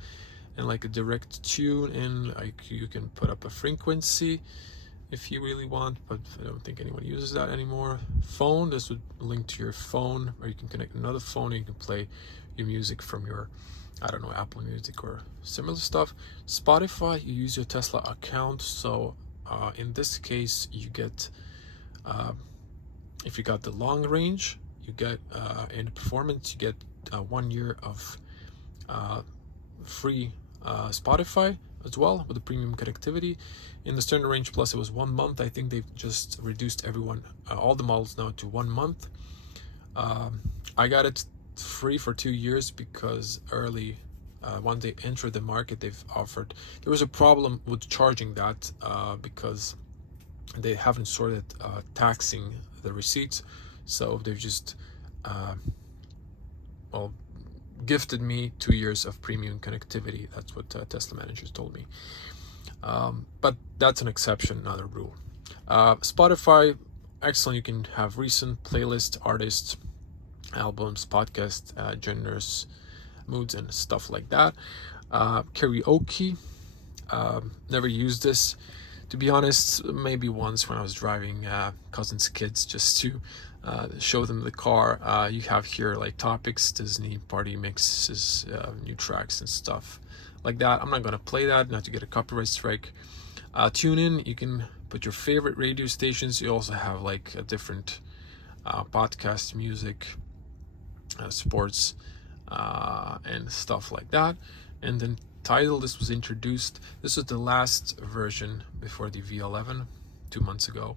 and like a direct tune in, like you can put up a frequency if you really want, but I don't think anyone uses that anymore. Phone, this would link to your phone, or you can connect another phone and you can play your music from your, I don't know, Apple Music or similar stuff. Spotify, you use your Tesla account, so in this case you get, if you got the long range, you get in performance, you get 1 year of free Spotify as well with the premium connectivity. In the standard range plus, it was 1 month. I think they've just reduced all the models now to 1 month. I got it free for 2 years because early when they entered the market, they've offered, there was a problem with charging that because they haven't sorted taxing the receipts. So they've just gifted me 2 years of premium connectivity. That's what Tesla managers told me. But that's an exception, not a rule. Spotify, excellent. You can have recent playlist, artists, albums, podcasts, genres, moods, and stuff like that. Karaoke, never used this, to be honest. Maybe once when I was driving cousins' kids just to show them the car. You have here like topics, Disney, party mixes, new tracks and stuff like that. I'm not gonna play that, not to get a copyright strike. Tune in, you can put your favorite radio stations. You also have like a different podcast, music, sports, and stuff like that. And then Tidal, this was introduced. This was the last version before the V11 2 months ago.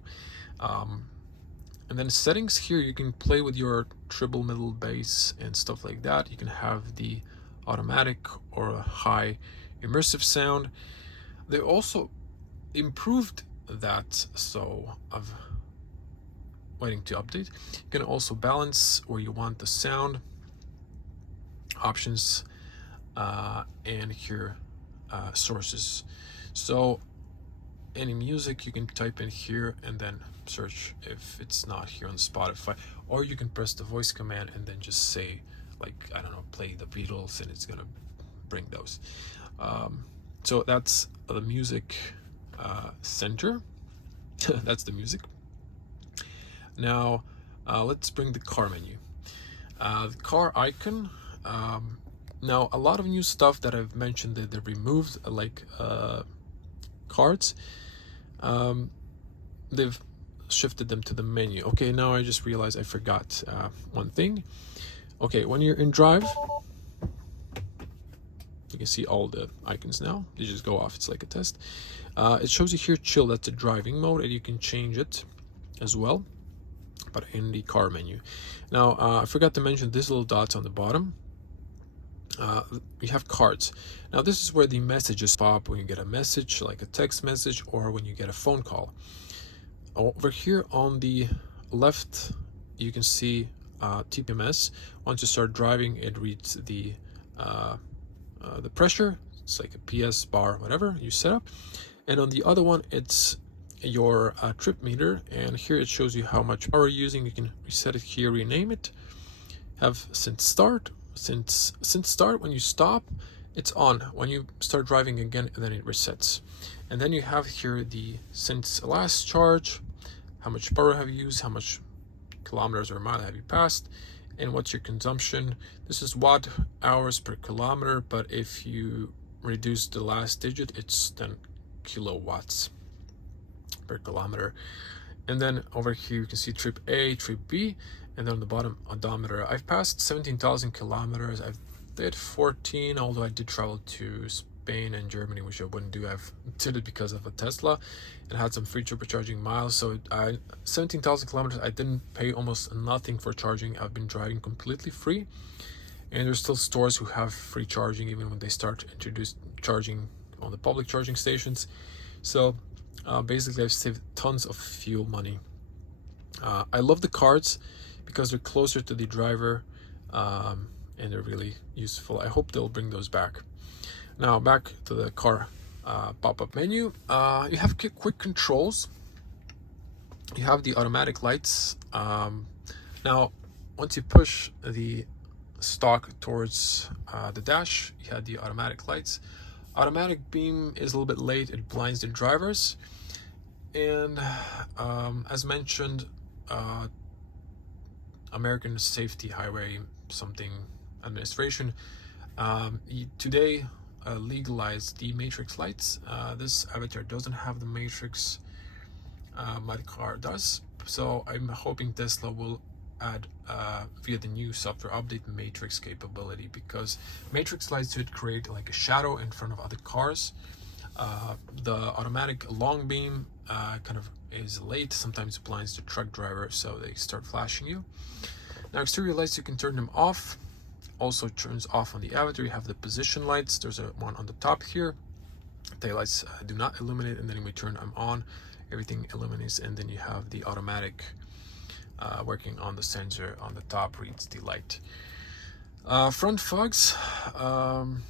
And then settings here, you can play with your treble, middle, bass, and stuff like that. You can have the automatic or a high immersive sound. They also improved that, so of waiting to update. You can also balance where you want the sound options, and here sources. So any music you can type in here and then search if it's not here on Spotify, or you can press the voice command and then just say, like, I don't know, play the Beatles, and it's gonna bring those. So that's the music center. That's the music. Now let's bring the car menu. The car icon. Now a lot of new stuff that I've mentioned that they removed, like cards. They've shifted them to the menu. Okay, now I just realized I forgot one thing. Okay, when you're in drive, you can see all the icons now. They just go off. It's like a test. It shows you here chill. That's the driving mode, and you can change it as well, but in the car menu. Now I forgot to mention these little dots on the bottom. You have cards. Now this is where the messages pop when you get a message, like a text message, or when you get a phone call. Over here on the left, you can see TPMS. Once you start driving, it reads the pressure. It's like a PS bar, whatever you set up. And on the other one, it's your trip meter, and here it shows you how much power you're using. You can reset it here, rename it. Have since start. Since start, when you stop, it's on. When you start driving again, and then it resets. And then you have here the since last charge, how much power have you used, how much kilometers or mile have you passed, and what's your consumption. This is watt hours per kilometer, but if you reduce the last digit, it's then kilowatts per kilometer. And then over here you can see trip A, trip B, and then on the bottom, odometer. I've passed 17,000 kilometers. I did 14, although I did travel to Spain and Germany, which I wouldn't do. I've did it because of a Tesla and had some free supercharging miles. So 17,000 kilometers, I didn't pay almost nothing for charging. I've been driving completely free, and there's still stores who have free charging even when they start to introduce charging on the public charging stations. So basically I've saved tons of fuel money. I love the cards because they're closer to the driver, and they're really useful. I hope they'll bring those back. Now back to the car pop-up menu. You have quick controls. You have the automatic lights. Now once you push the stock towards the dash, you have the automatic lights. Automatic beam is a little bit late. It blinds the drivers. And as mentioned, American Safety Highway something administration today legalized the matrix lights. This avatar doesn't have the matrix. My car does. So I'm hoping Tesla will add via the new software update matrix capability, because matrix lights would create like a shadow in front of other cars. The automatic long beam kind of is late. Sometimes it blinds the truck driver, so they start flashing you. Now exterior lights, you can turn them off. also turns off on the avatar. You have the position lights. There's one on the top here. Taillights do not illuminate, and then when we turn them on, everything illuminates, and then you have the automatic working on the sensor on the top, reads the light. Front fogs, you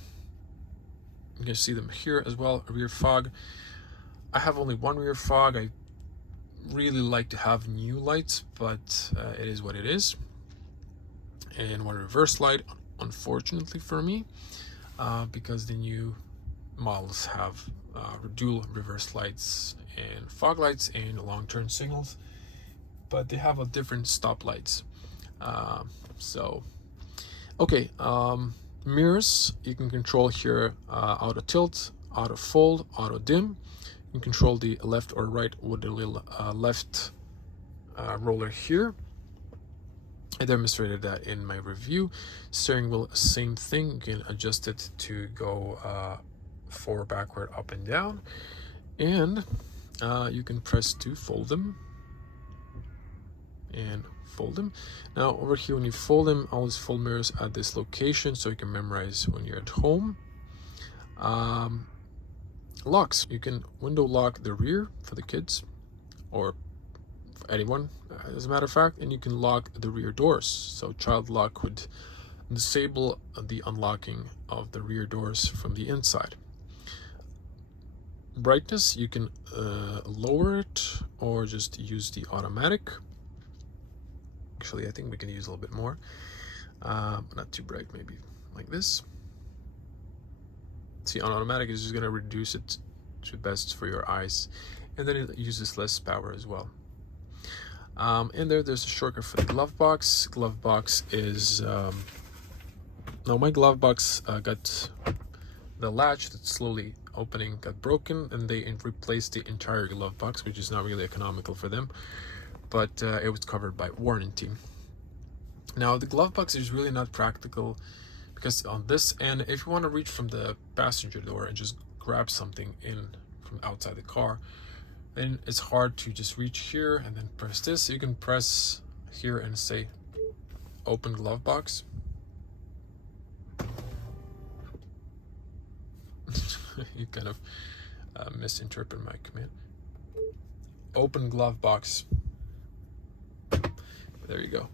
can see them here as well. Rear fog, I have only one rear fog. I really like to have new lights, but it is what it is. And one reverse light, unfortunately for me, because the new models have dual reverse lights and fog lights and long turn signals, but they have a different stop lights. Okay, mirrors, you can control here auto tilt, auto fold, auto dim. You can control the left or right with the little left roller here. I demonstrated that in my review. Steering wheel, same thing. You can adjust it to go forward, backward, up and down, and you can press to fold them and fold them. Now over here, when you fold them, always fold mirrors at this location so you can memorize when you're at home. Locks, you can window lock the rear for the kids or for anyone, as a matter of fact, and you can lock the rear doors. So child lock would disable the unlocking of the rear doors from the inside. Brightness, you can lower it or just use the automatic. Actually, I think we can use a little bit more, not too bright, maybe like this. See, on automatic is just going to reduce it to best for your eyes, and then it uses less power as well. And there's a shortcut for the glove box. Glove box is now my glove box got the latch that's slowly opening got broken, and they replaced the entire glove box, which is not really economical for them, but it was covered by warranty. Now the glove box is really not practical, because on this end, if you want to reach from the passenger door and just grab something in from outside the car, then it's hard to just reach here and then press this. You can press here and say open glove box. You kind of misinterpret my command. Open glove box. There you go.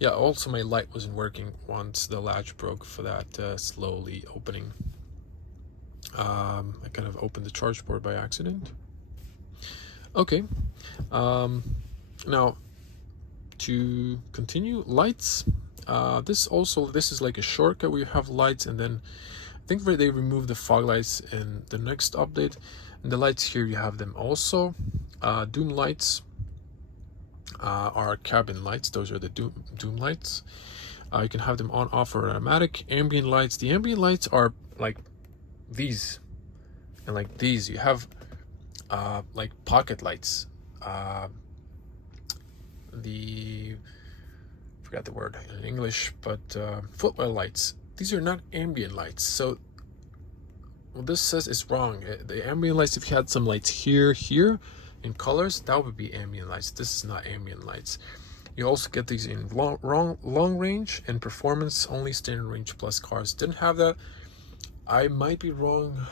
Yeah, also my light wasn't working once the latch broke for that slowly opening. I kind of opened the charge port by accident. Okay, now to continue, lights. This is like a shortcut where you have lights, and then I think they removed the fog lights in the next update. And the lights here, you have them also. Doom lights are cabin lights. Those are the doom lights. You can have them on, off, or automatic. Ambient lights. The ambient lights are like these and like these. You have like pocket lights. Forgot the word in English, but footwell lights. These are not ambient lights. So what this says is wrong. The ambient lights, if you had some lights here in colors, that would be ambient lights. This is not ambient lights. You also get these in long range and performance only. Standard range plus cars didn't have that. I might be wrong.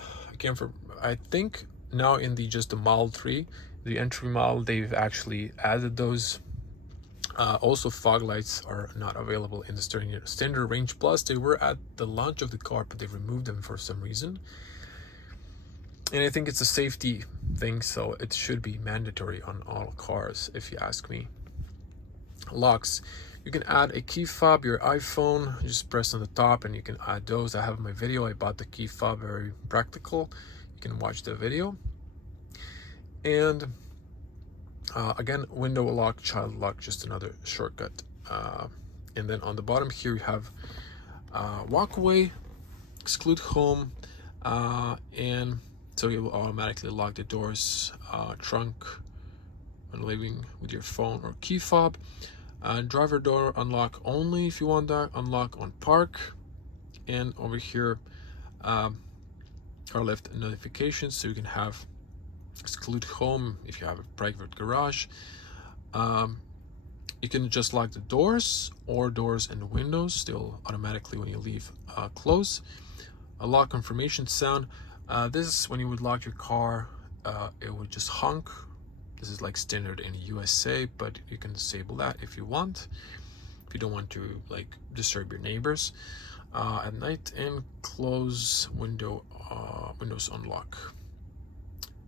I think now in the Model 3, the entry model, they've actually added those. Also, fog lights are not available in the standard range plus. They were at the launch of the car, but they removed them for some reason. And I think it's a safety thing, so it should be mandatory on all cars, if you ask me. Locks. You can add a key fob, your iPhone, just press on the top and you can add those. I have my video, I bought the key fob, very practical. You can watch the video. And again, window lock, child lock, just another shortcut. And then on the bottom here, you have walk away, exclude home, and so it will automatically lock the doors, trunk when leaving with your phone, or key fob. Driver door unlock only if you want that. Unlock on park. And over here are left notifications, so you can have exclude home if you have a private garage. You can just lock the doors or doors and windows. They'll automatically, when you leave, close. A lock confirmation sound. This is when you would lock your car, it would just honk. This is like standard in USA, but you can disable that if you want. If you don't want to like disturb your neighbors at night. And close windows unlock.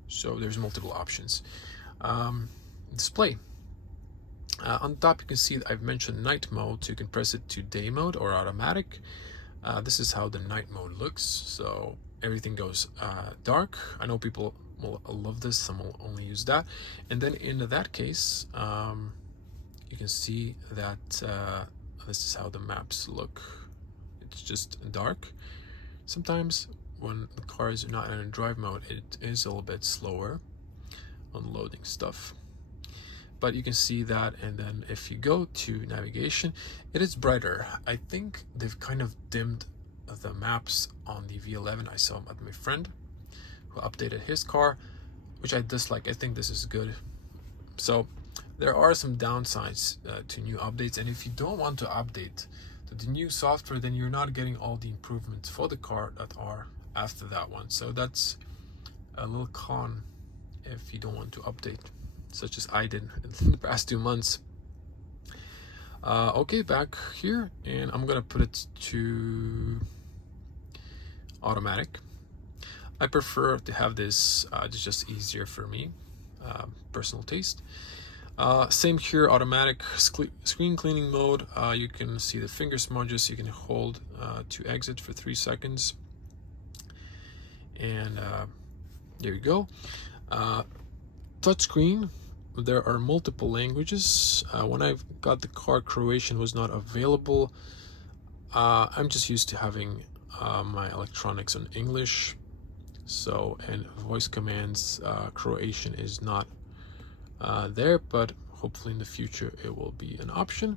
So there's multiple options. Display. On top you can see that I've mentioned night mode, so you can press it to day mode or automatic. This is how the night mode looks, so everything goes dark. I know people will love this, some will only use that. And then in that case, you can see that this is how the maps look. It's just dark. Sometimes when the car is not in a drive mode, it is a little bit slower on loading stuff. But you can see that, and then if you go to navigation, it is brighter. I think they've kind of dimmed the maps on the V11. I saw them at my friend who updated his car, which I dislike. I think this is good. So there are some downsides to new updates, and if you don't want to update to the new software, then you're not getting all the improvements for the car that are after that one. So that's a little con if you don't want to update, such as I did in the past 2 months. Okay, back here, and I'm gonna put it to automatic. I prefer to have this, it's just easier for me, personal taste. Same here, automatic screen cleaning mode. You can see the finger smudges. You can hold to exit for 3 seconds, and there you go. Touchscreen. There are multiple languages. When I got the car, Croatian was not available. I'm just used to having my electronics on English. So, and voice commands, Croatian is not there, but hopefully in the future it will be an option.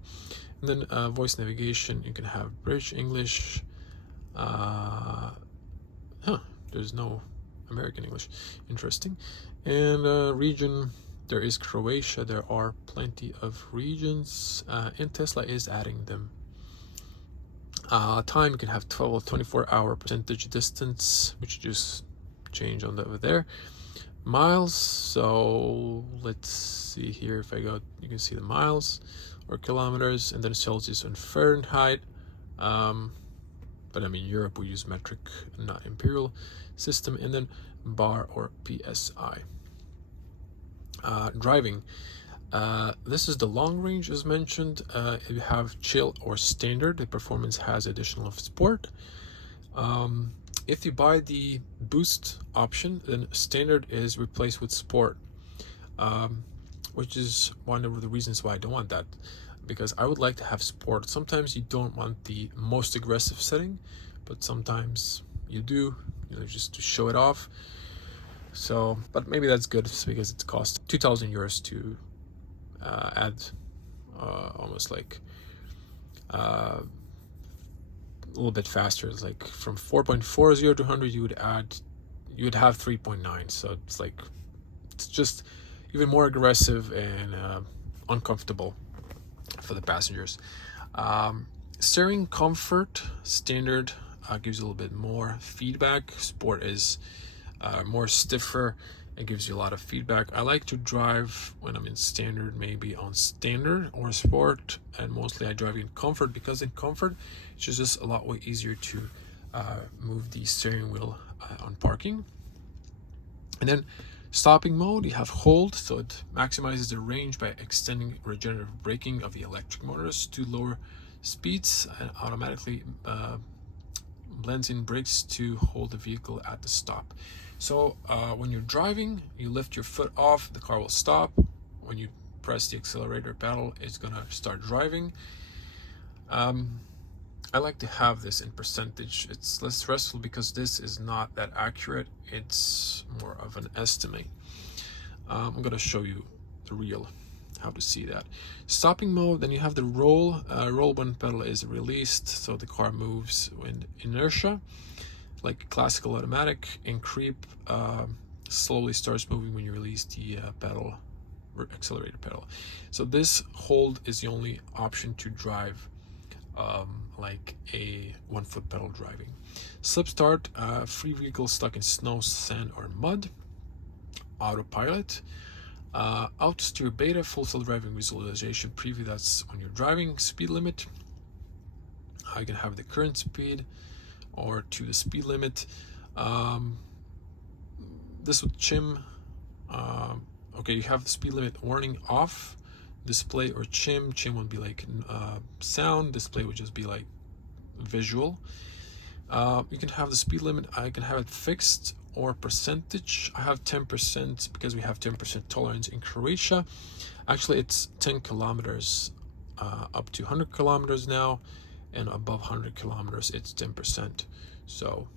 And then voice navigation, you can have British English. There's no American English. Interesting. And region, there is Croatia. There are plenty of regions, and Tesla is adding them. Time, you can have 24-hour percentage distance, which you just change on over there. Miles, so let's see here. If I go, you can see the miles or kilometers, and then Celsius and Fahrenheit. But I mean, Europe we use metric, not imperial system. And then bar or PSI. Driving. This is the long range as mentioned. You have chill or standard. The performance has additional of sport. If you buy the boost option, then standard is replaced with sport, which is one of the reasons why I don't want that, because I would like to have sport. Sometimes you don't want the most aggressive setting, but sometimes you do, just to show it off. So, but maybe that's good because it costs 2,000 euros to add almost like a little bit faster. It's like from 4.40 to 100 you would have 3.9. So it's just even more aggressive and uncomfortable for the passengers. Steering comfort, standard gives you a little bit more feedback. Sport is more stiffer. It gives you a lot of feedback. I like to drive when I'm in standard, maybe on standard or sport, and mostly I drive in comfort, because in comfort it's just a lot way easier to move the steering wheel on parking. And then stopping mode, you have hold, so it maximizes the range by extending regenerative braking of the electric motors to lower speeds, and automatically blends in brakes to hold the vehicle at the stop. So when you're driving, you lift your foot off, the car will stop. When you press the accelerator pedal, it's gonna start driving. I like to have this in percentage. It's less stressful because this is not that accurate. It's more of an estimate. I'm gonna show you the real, how to see that. Stopping mode, then you have the roll. Roll when pedal is released, so the car moves with inertia, like classical automatic. And creep slowly starts moving when you release the pedal accelerator pedal. So this hold is the only option to drive like a 1-foot pedal driving. Slip start, free vehicle stuck in snow, sand, or mud. Autopilot, auto steer beta, full self-driving visualization preview, that's when you're driving. Speed limit, you can have the current speed or to the speed limit. This would chim. Okay, you have the speed limit warning off, display or chim. Chim would be like sound, display would just be like visual. You can have the speed limit, I can have it fixed or percentage. I have 10% because we have 10% tolerance in Croatia. Actually, it's 10 kilometers up to 100 kilometers now, and above 100 kilometers it's 10%. So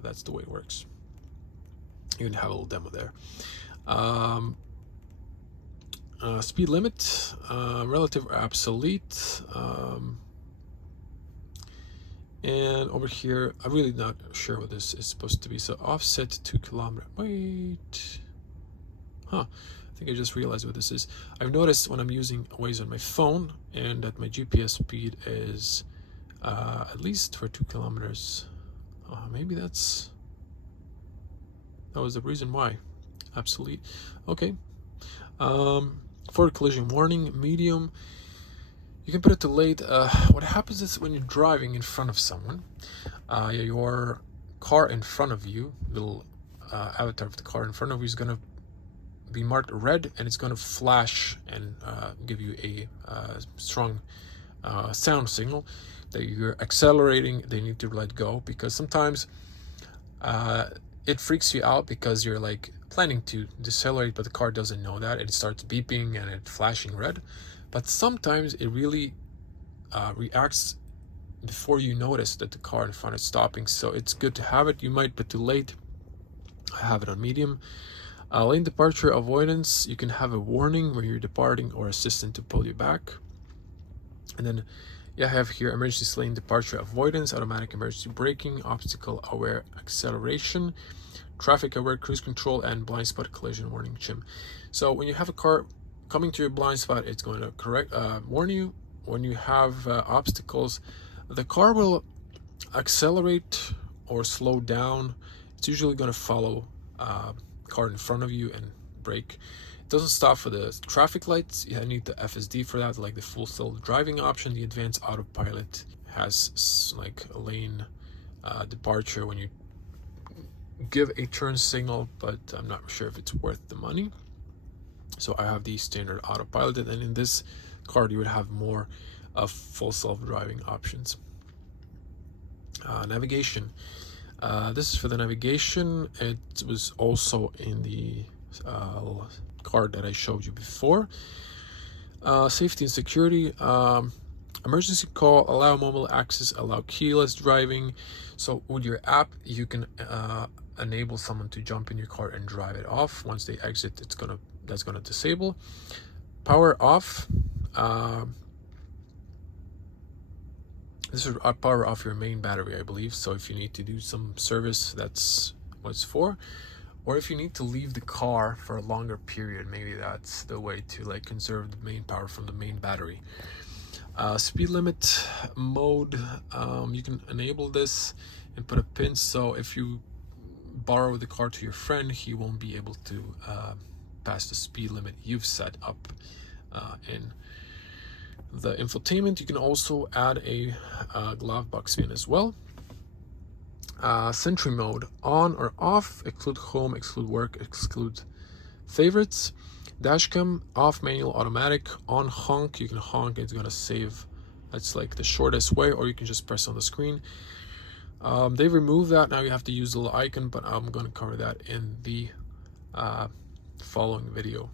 that's the way it works. You can have a little demo there. Speed limit, relative or obsolete. And over here, I'm really not sure what this is supposed to be. So offset 2 kilometers. Wait. I think I just realized what this is. I've noticed when I'm using Waze on my phone and that my GPS speed is at least for 2 kilometers. Maybe that was the reason why. Obsolete. Okay. Forward collision warning, medium. You can put it to late. What happens is when you're driving in front of someone, your car in front of you, little avatar of the car in front of you is going to be marked red, and it's going to flash and give you a strong sound signal that you're accelerating. They need to let go, because sometimes it freaks you out because you're like planning to decelerate, but the car doesn't know that. It starts beeping and it's flashing red. But sometimes it really reacts before you notice that the car in front is stopping. So it's good to have it. You might put to late. I have it on medium. Lane departure avoidance. You can have a warning where you're departing or assistant to pull you back. And then I have here emergency lane departure avoidance, automatic emergency braking, obstacle aware acceleration, traffic aware cruise control, and blind spot collision warning chim. So when you have a car coming to your blind spot, it's going to warn you. When you have obstacles, the car will accelerate or slow down. It's usually going to follow car in front of you and brake. It doesn't stop for the traffic lights. You need the FSD for that, like the full self-driving option. The advanced autopilot has like a lane departure when you give a turn signal, but I'm not sure if it's worth the money. So I have the standard autopilot, and in this card you would have more of full self-driving options. Navigation. This is for the navigation. It was also in the card that I showed you before. Safety and security. Emergency call, allow mobile access, allow keyless driving. So with your app, you can enable someone to jump in your car and drive it off. Once they exit, that's gonna disable. Power off. This is power off your main battery, I believe. So if you need to do some service, that's what it's for. Or if you need to leave the car for a longer period, maybe that's the way to like conserve the main power from the main battery. Speed limit mode, you can enable this and put a pin, so if you borrow the car to your friend, he won't be able to pass the speed limit you've set up in the infotainment. You can also add a glove box pin as well. Sentry mode, on or off, exclude home, exclude work, exclude favorites. Dashcam, off, manual, automatic. On honk, you can honk, it's gonna save. That's like the shortest way, or you can just press on the screen. They removed that, now you have to use the little icon, but I'm gonna cover that in the following video.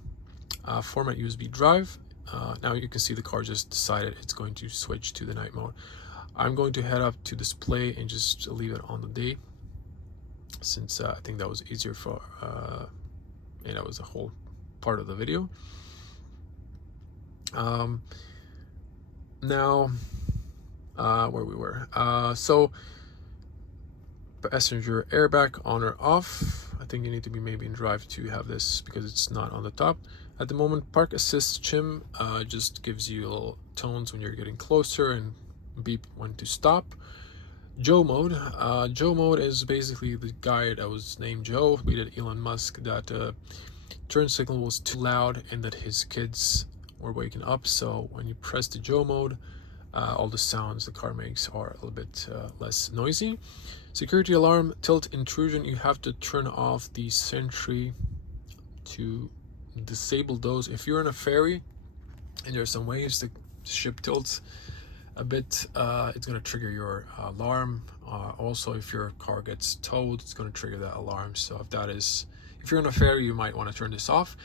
Format USB drive. Now you can see the car just decided it's going to switch to the night mode. I'm going to head up to display and just leave it on the day, since I think that was easier for and that was a whole part of the video. Now where we were, so passenger airbag on or off. I think you need to be maybe in drive to have this because it's not on the top at the moment. Park assist chim just gives you little tones when you're getting closer and beep when to stop. Joe mode. Joe mode is basically the guy that was named Joe, tweeted Elon Musk that turn signal was too loud and that his kids were waking up. So when you press the Joe mode, all the sounds the car makes are a little bit less noisy. Security alarm, tilt intrusion. You have to turn off the sentry to disable those. If you're in a ferry and there's some waves, the ship tilts a bit, it's going to trigger your alarm. Also, if your car gets towed, it's going to trigger that alarm. So if you're in a ferry, you might want to turn this off.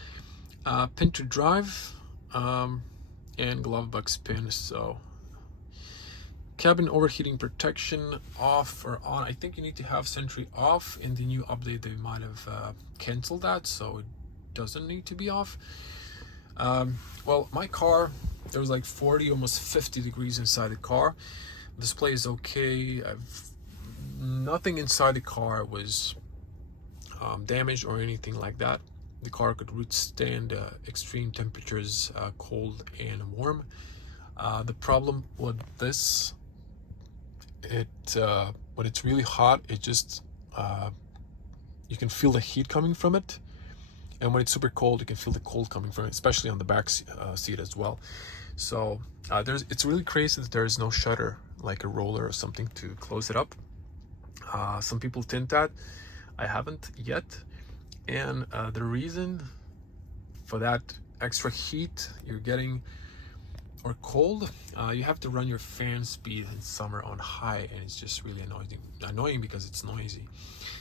Pin to drive, and glove box pin. So cabin overheating protection, off or on. I think you need to have sentry off. In the new update they might have canceled that, so it doesn't need to be off. Well, my car, there was like 40, almost 50 degrees inside the car. Display is okay. Nothing inside the car was damaged or anything like that. The car could withstand extreme temperatures, cold and warm. The problem with this, when it's really hot, it just you can feel the heat coming from it, and when it's super cold, you can feel the cold coming from it, especially on the back seat as well. So it's really crazy that there is no shutter, like a roller or something to close it up. Some people tint that. I haven't yet. And the reason for that extra heat you're getting or cold, you have to run your fan speed in summer on high, and it's just really annoying because it's noisy.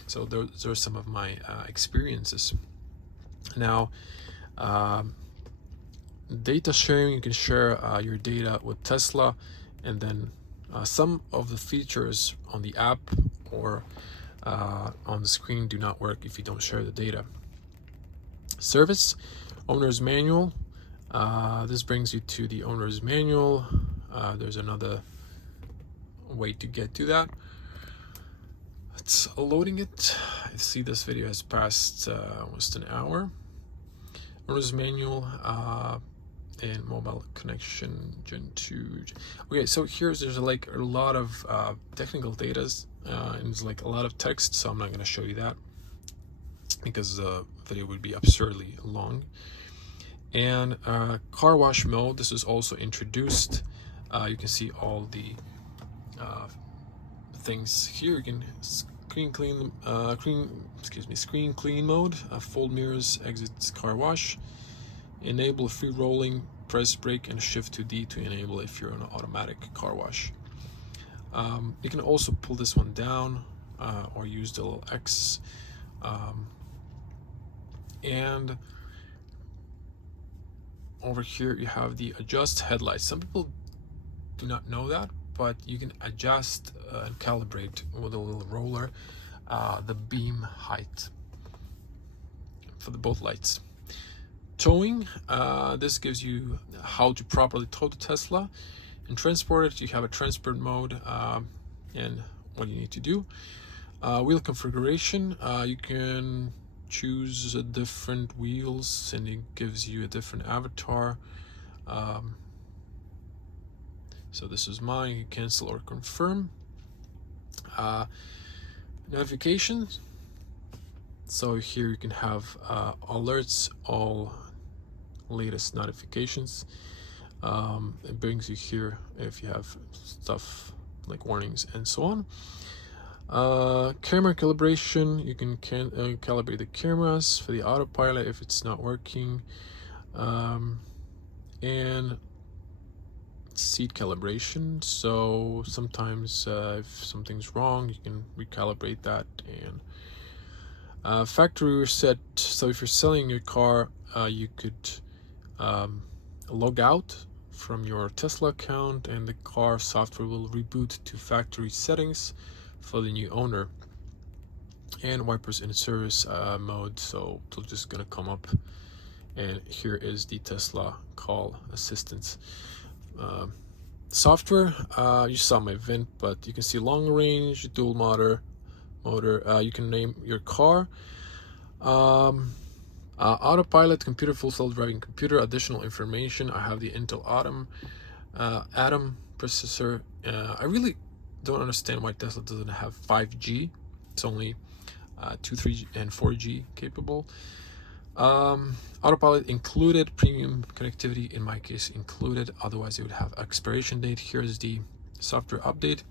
So those are some of my experiences. Now, data sharing, you can share your data with Tesla, and then some of the features on the app or on the screen do not work if you don't share the data. Service, owner's manual. This brings you to the owner's manual. There's another way to get to that. It's loading it. I see this video has passed almost an hour. Owner's manual and mobile connection Gen 2. Okay, so there's like a lot of technical data, and it's like a lot of text, so I'm not going to show you that because the video would be absurdly long. And car wash mode, this is also introduced. You can see all the things here. You can screen clean mode, fold mirrors, exit car wash, enable free rolling, press brake and shift to D to enable if you're on an automatic car wash. You can also pull this one down or use the little X. And over here you have the adjust headlights. Some people do not know that, but you can adjust and calibrate with a little roller the beam height for both lights. Towing, this gives you how to properly tow the Tesla and transport it. You have a transport mode and what you need to do. Wheel configuration, you can choose different wheels and it gives you a different avatar. So this is mine. You cancel or confirm. Notifications, so here you can have alerts, all latest notifications. It brings you here if you have stuff like warnings and so on. Camera calibration, you can calibrate the cameras for the autopilot if it's not working. And seat calibration, so sometimes if something's wrong you can recalibrate that. And factory reset, so if you're selling your car, you could log out from your Tesla account and the car software will reboot to factory settings for the new owner. And wipers in service mode, so it's just gonna come up, and here is the Tesla call assistance. Software, you saw my VIN, but you can see long range, dual motor. You can name your car. Autopilot computer, full self-driving computer, additional information. I have the Intel Atom processor. I really don't understand why Tesla doesn't have 5G. It's only 2, 3, and 4G capable. Autopilot included, premium connectivity in my case included, otherwise it would have expiration date. Here's the software update,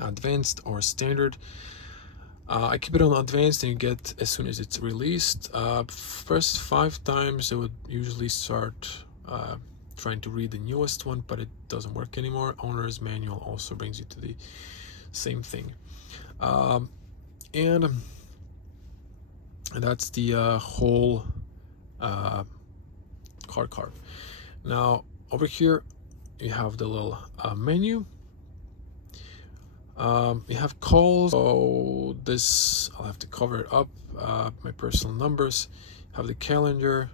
advanced or standard. I keep it on advanced and you get as soon as it's released. First 5 times it would usually start trying to read the newest one, but it doesn't work anymore. Owner's manual also brings you to the same thing. And that's the whole car carve. Now over here you have the little menu. You have calls, so this I'll have to cover it up. My personal numbers, have the calendar,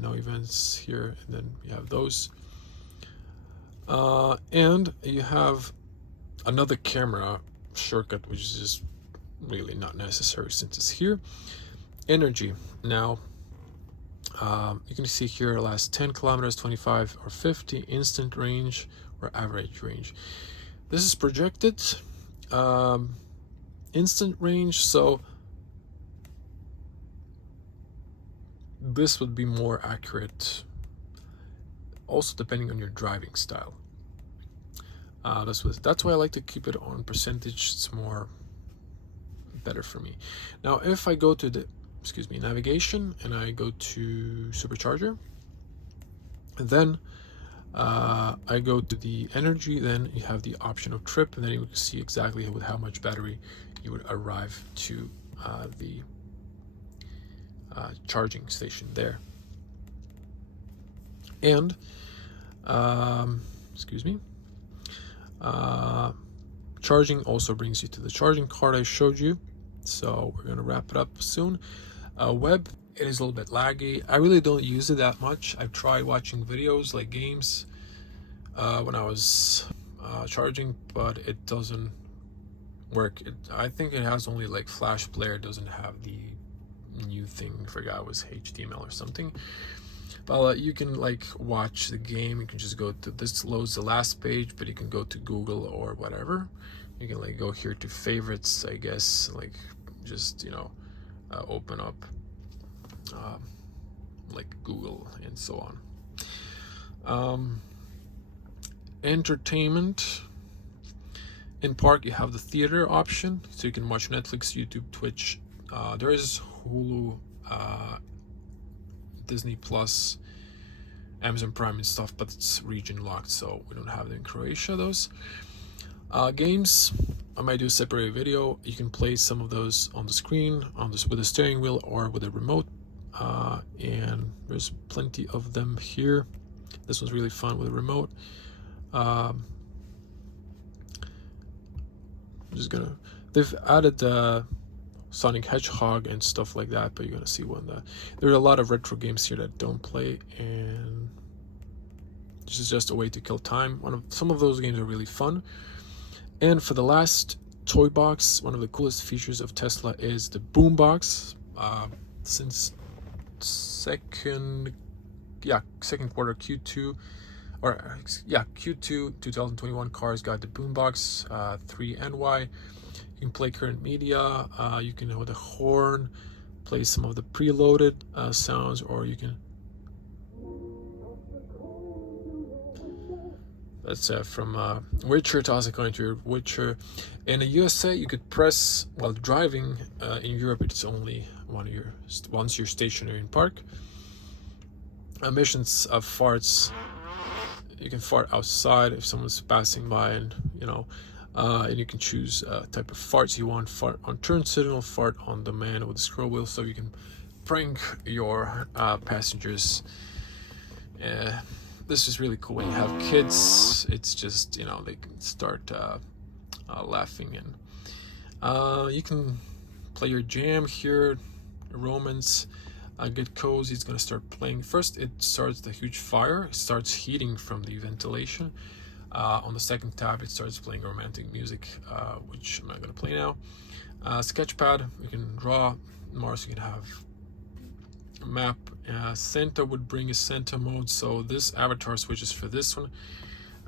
no events here, and then you have those. And you have another camera shortcut, which is just really not necessary since it's here. Energy. Now, you can see here last 10 kilometers, 25 or 50, instant range or average range. This is projected instant range, so this would be more accurate, also depending on your driving style. That's why I like to keep it on percentage. It's more better for me. Now if I go to the navigation and I go to Supercharger, then I go to the energy, then you have the option of trip, and then you can see exactly with how much battery you would arrive to the charging station there. And charging also brings you to the charging card I showed you. So we're gonna wrap it up soon. Web, it is a little bit laggy. I really don't use it that much. I've tried watching videos like games when I was charging, but it doesn't work. I think it has only like Flash Player, doesn't have the new thing. I forgot it was HTML or something. But you can like watch the game. You can just go to this, loads the last page, but you can go to Google or whatever. You can like go here to favorites, I guess, like just open up like Google and so on. Entertainment. In park you have the theater option, so you can watch Netflix, YouTube, Twitch. There is Hulu, Disney Plus, Amazon Prime and stuff, but it's region locked, so we don't have them in Croatia. Those games, I might do a separate video. You can play some of those on the screen, with a steering wheel or with a remote, and there's plenty of them here. This one's really fun with a remote. They've added Sonic Hedgehog and stuff like that, but you're gonna see there are a lot of retro games here that don't play, and this is just a way to kill time. Some of those games are really fun. And for the last, Toybox. One of the coolest features of Tesla is the boombox. Since second quarter Q2 2021, cars got the boombox 3NY. You can play current media. You can, with a horn, play some of the preloaded sounds, or you can. That's from Witcher. Toss going to your Witcher. In the USA, you could press while driving. In Europe, it's only once you're stationary in park. Emissions of farts. You can fart outside if someone's passing by, and and you can choose type of farts you want. Fart on turn signal, fart on demand with the scroll wheel, so you can prank your passengers. This is really cool when you have kids. It's just they can start laughing, and you can play your jam here. Romans, get cozy. It's gonna start playing. First, it starts the huge fire. It starts heating from the ventilation. On the second tab, it starts playing romantic music, which I'm not gonna play now. Sketchpad, you can draw Mars you can have a map. Santa would bring a Santa mode, so this avatar switches for this one.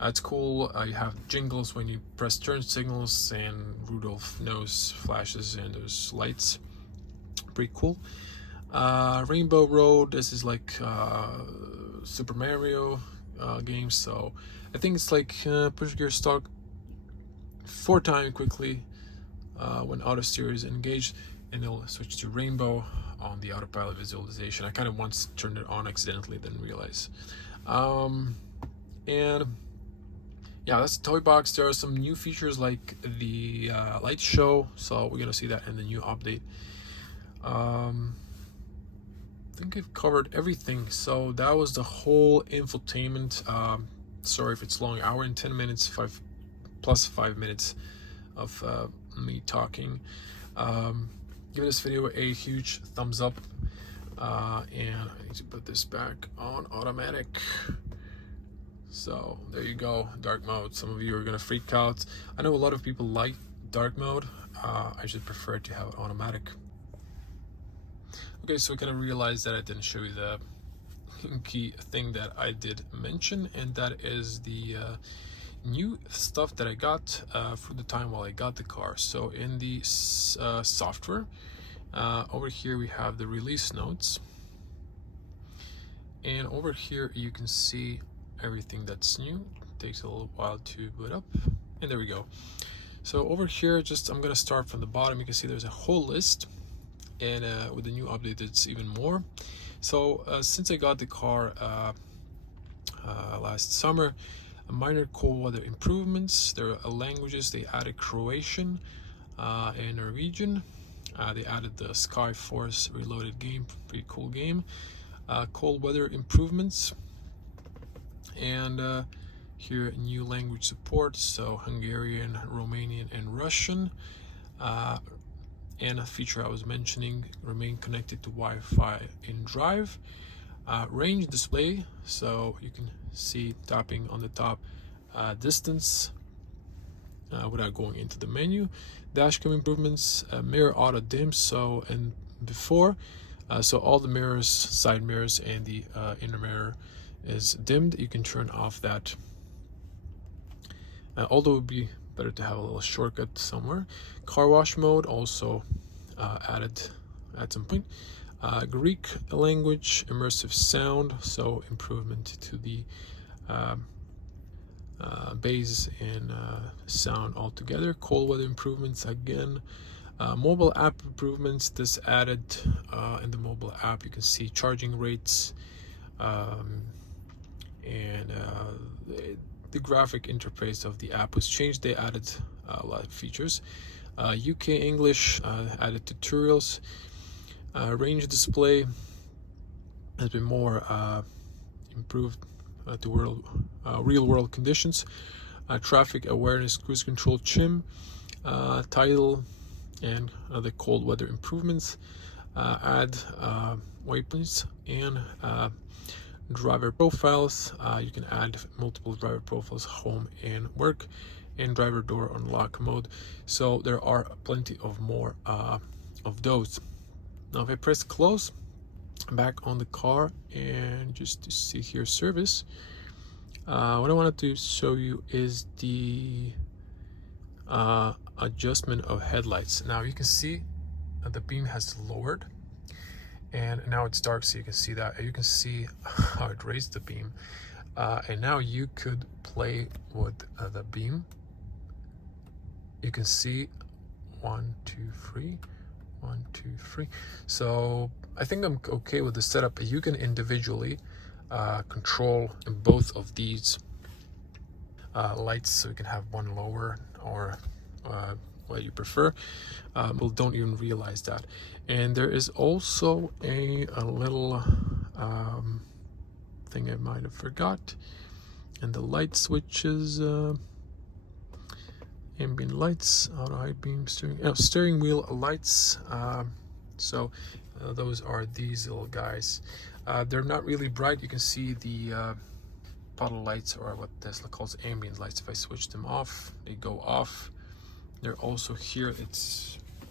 It's cool. You have jingles when you press turn signals, and Rudolph nose flashes and those lights. Pretty cool. Rainbow Road, this is like Super Mario game, so I think it's like push gear start 4 times quickly when auto steer is engaged, and it'll switch to rainbow on the Autopilot Vizualization. I kind of once turned it on accidentally, didn't realize. And yeah, that's the Toybox. There are some new features like the light show, so we're gonna see that in the new update. I think I've covered everything, so that was the whole infotainment. Sorry if it's long, hour and 10 minutes, 5 minutes of me talking. Give this video a huge thumbs up, and I need to put this back on automatic. So there you go, dark mode. Some of you are gonna freak out. I know a lot of people like dark mode. I just prefer to have it automatic. Okay, so I kind of realized that I didn't show you the key thing that I did mention, and that is the new stuff that I got for the time while I got the car. So in the software, over here we have the release notes, and over here you can see everything that's new. It takes a little while to boot up, and there we go. So over here, I'm gonna start from the bottom. You can see there's a whole list, and with the new update it's even more. So since I got the car last summer, minor cold weather improvements. There are languages. They added Croatian and Norwegian. They added the Skyforce Reloaded game, pretty cool game. Cold weather improvements, and here new language support, so Hungarian, Romanian, and Russian. And a feature I was mentioning, remain connected to Wi-Fi in drive. Range display, so you can see tapping on the top distance without going into the menu. Dashcam improvements, mirror auto dim, so and before, so all the mirrors, side mirrors, and the inner mirror is dimmed. You can turn off that, although it would be better to have a little shortcut somewhere. Car wash mode also added at some point. Greek language, immersive sound, so improvement to the bass and sound altogether. Cold weather improvements again. Mobile app improvements, this added in the mobile app. You can see charging rates, and the graphic interface of the app was changed. They added a lot of features. UK English, added tutorials. Range display has been more improved to real world conditions. Traffic awareness, cruise control, CHIM, tidal, and the cold weather improvements. Add waypoints and driver profiles. You can add multiple driver profiles, home and work, and driver door unlock mode. So there are plenty of more of those. Now if I press close, back on the car, and just to see here service, what I wanted to show you is the adjustment of headlights. Now you can see the beam has lowered, and now it's dark, so you can see that. You can see how it raised the beam, and now you could play with the beam. You can see 1, 2, 3, 1, 2, 3. So I think I'm okay with the setup. You can individually control both of these lights, so you can have one lower or what you prefer. People don't even realize that. And there is also a little thing I might have forgot, and the light switches. Ambient lights, auto high beam, steering wheel lights. So those are these little guys. They're not really bright. You can see the puddle lights, or what Tesla calls ambient lights. If I switch them off, they go off. They're also here. You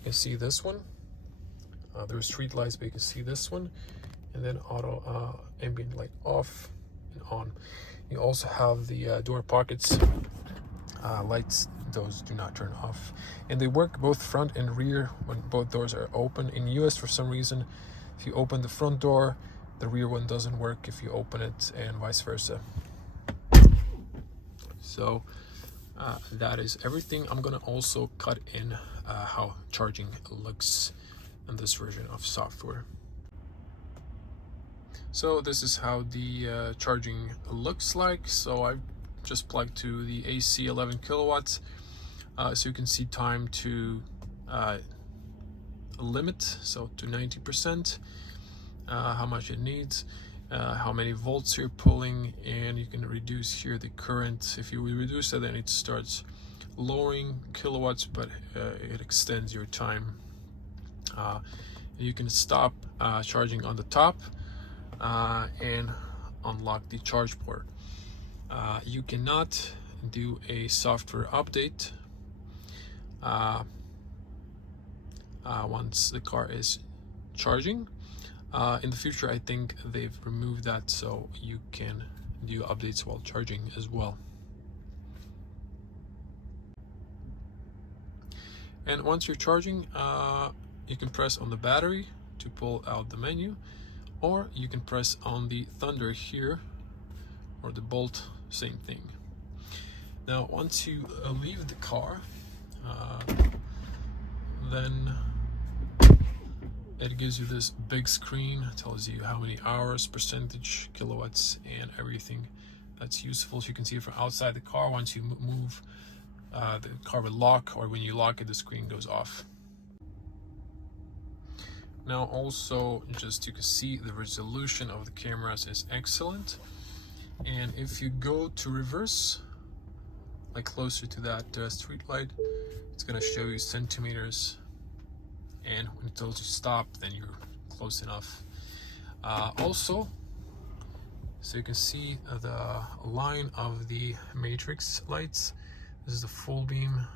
can see this one. There are street lights, but you can see this one, and then auto ambient light off and on. You also have the door pockets lights. Those do not turn off, and they work both front and rear when both doors are open. In US, for some reason, if you open the front door, the rear one doesn't work if you open it, and vice versa. So that is everything. I'm gonna also cut in how charging looks in this version of software. So this is how the charging looks like. So I've just plugged to the AC 11 kilowatts, so you can see time to limit, so to 90%, how much it needs, how many volts you're pulling, and you can reduce here the current. If you reduce it, then it starts lowering kilowatts, but it extends your time. You can stop charging on the top and unlock the charge port. You cannot do a software update once the car is charging. In the future, I think they've removed that, so you can do updates while charging as well. And once you're charging, you can press on the battery to pull out the menu, or you can press on the thunder here, or the bolt, same thing. Now once you leave the car, then it gives you this big screen, tells you how many hours, percentage, kilowatts, and everything that's useful. So you can see it from outside the car. Once you move, the car will lock, or when you lock it, the screen goes off. Now also, just you can see the resolution of the cameras is excellent. And if you go to reverse, like closer to that street light, it's going to show you centimeters, and when it tells you stop, then you're close enough. Also, so you can see the line of the matrix lights. This is the full beam,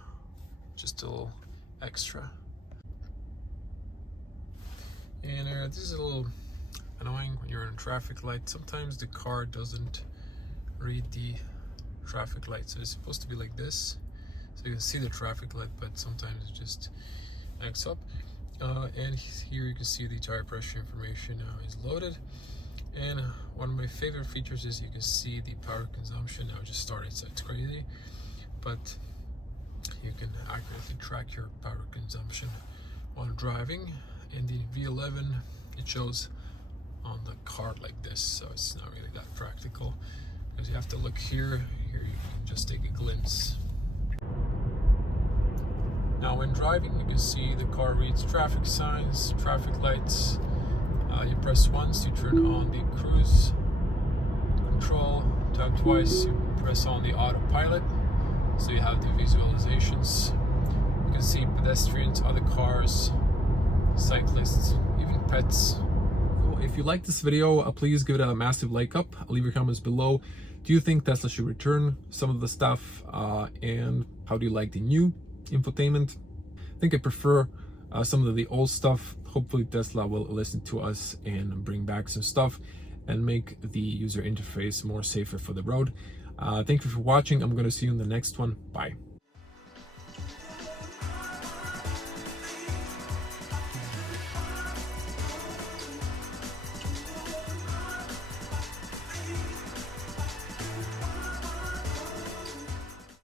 just a little extra. And this is a little annoying when you're in a traffic light. Sometimes the car doesn't read the traffic light, so it's supposed to be like this, so you can see the traffic light, but sometimes it just acts up. And here you can see the tire pressure information now is loaded. And one of my favorite features is you can see the power consumption. Now it just started, so it's crazy, but you can accurately track your power consumption while driving. And the V11, it shows on the card like this, so it's not really that practical, because you have to look here. Here you can just take a glimpse. Now when driving, you can see the car reads traffic signs, traffic lights. You press once, you turn on the cruise control. Tap twice, you press on the autopilot, so you have the visualizations. You can see pedestrians, other cars, cyclists, even pets. If you like this video, please give it a massive like up. Leave your comments below. Do you think Tesla should return some of the stuff, and how do you like the new infotainment? I think I prefer some of the old stuff. Hopefully Tesla will listen to us and bring back some stuff and make the user interface more safer for the road. Thank you for watching. I'm going to see you in the next one. Bye.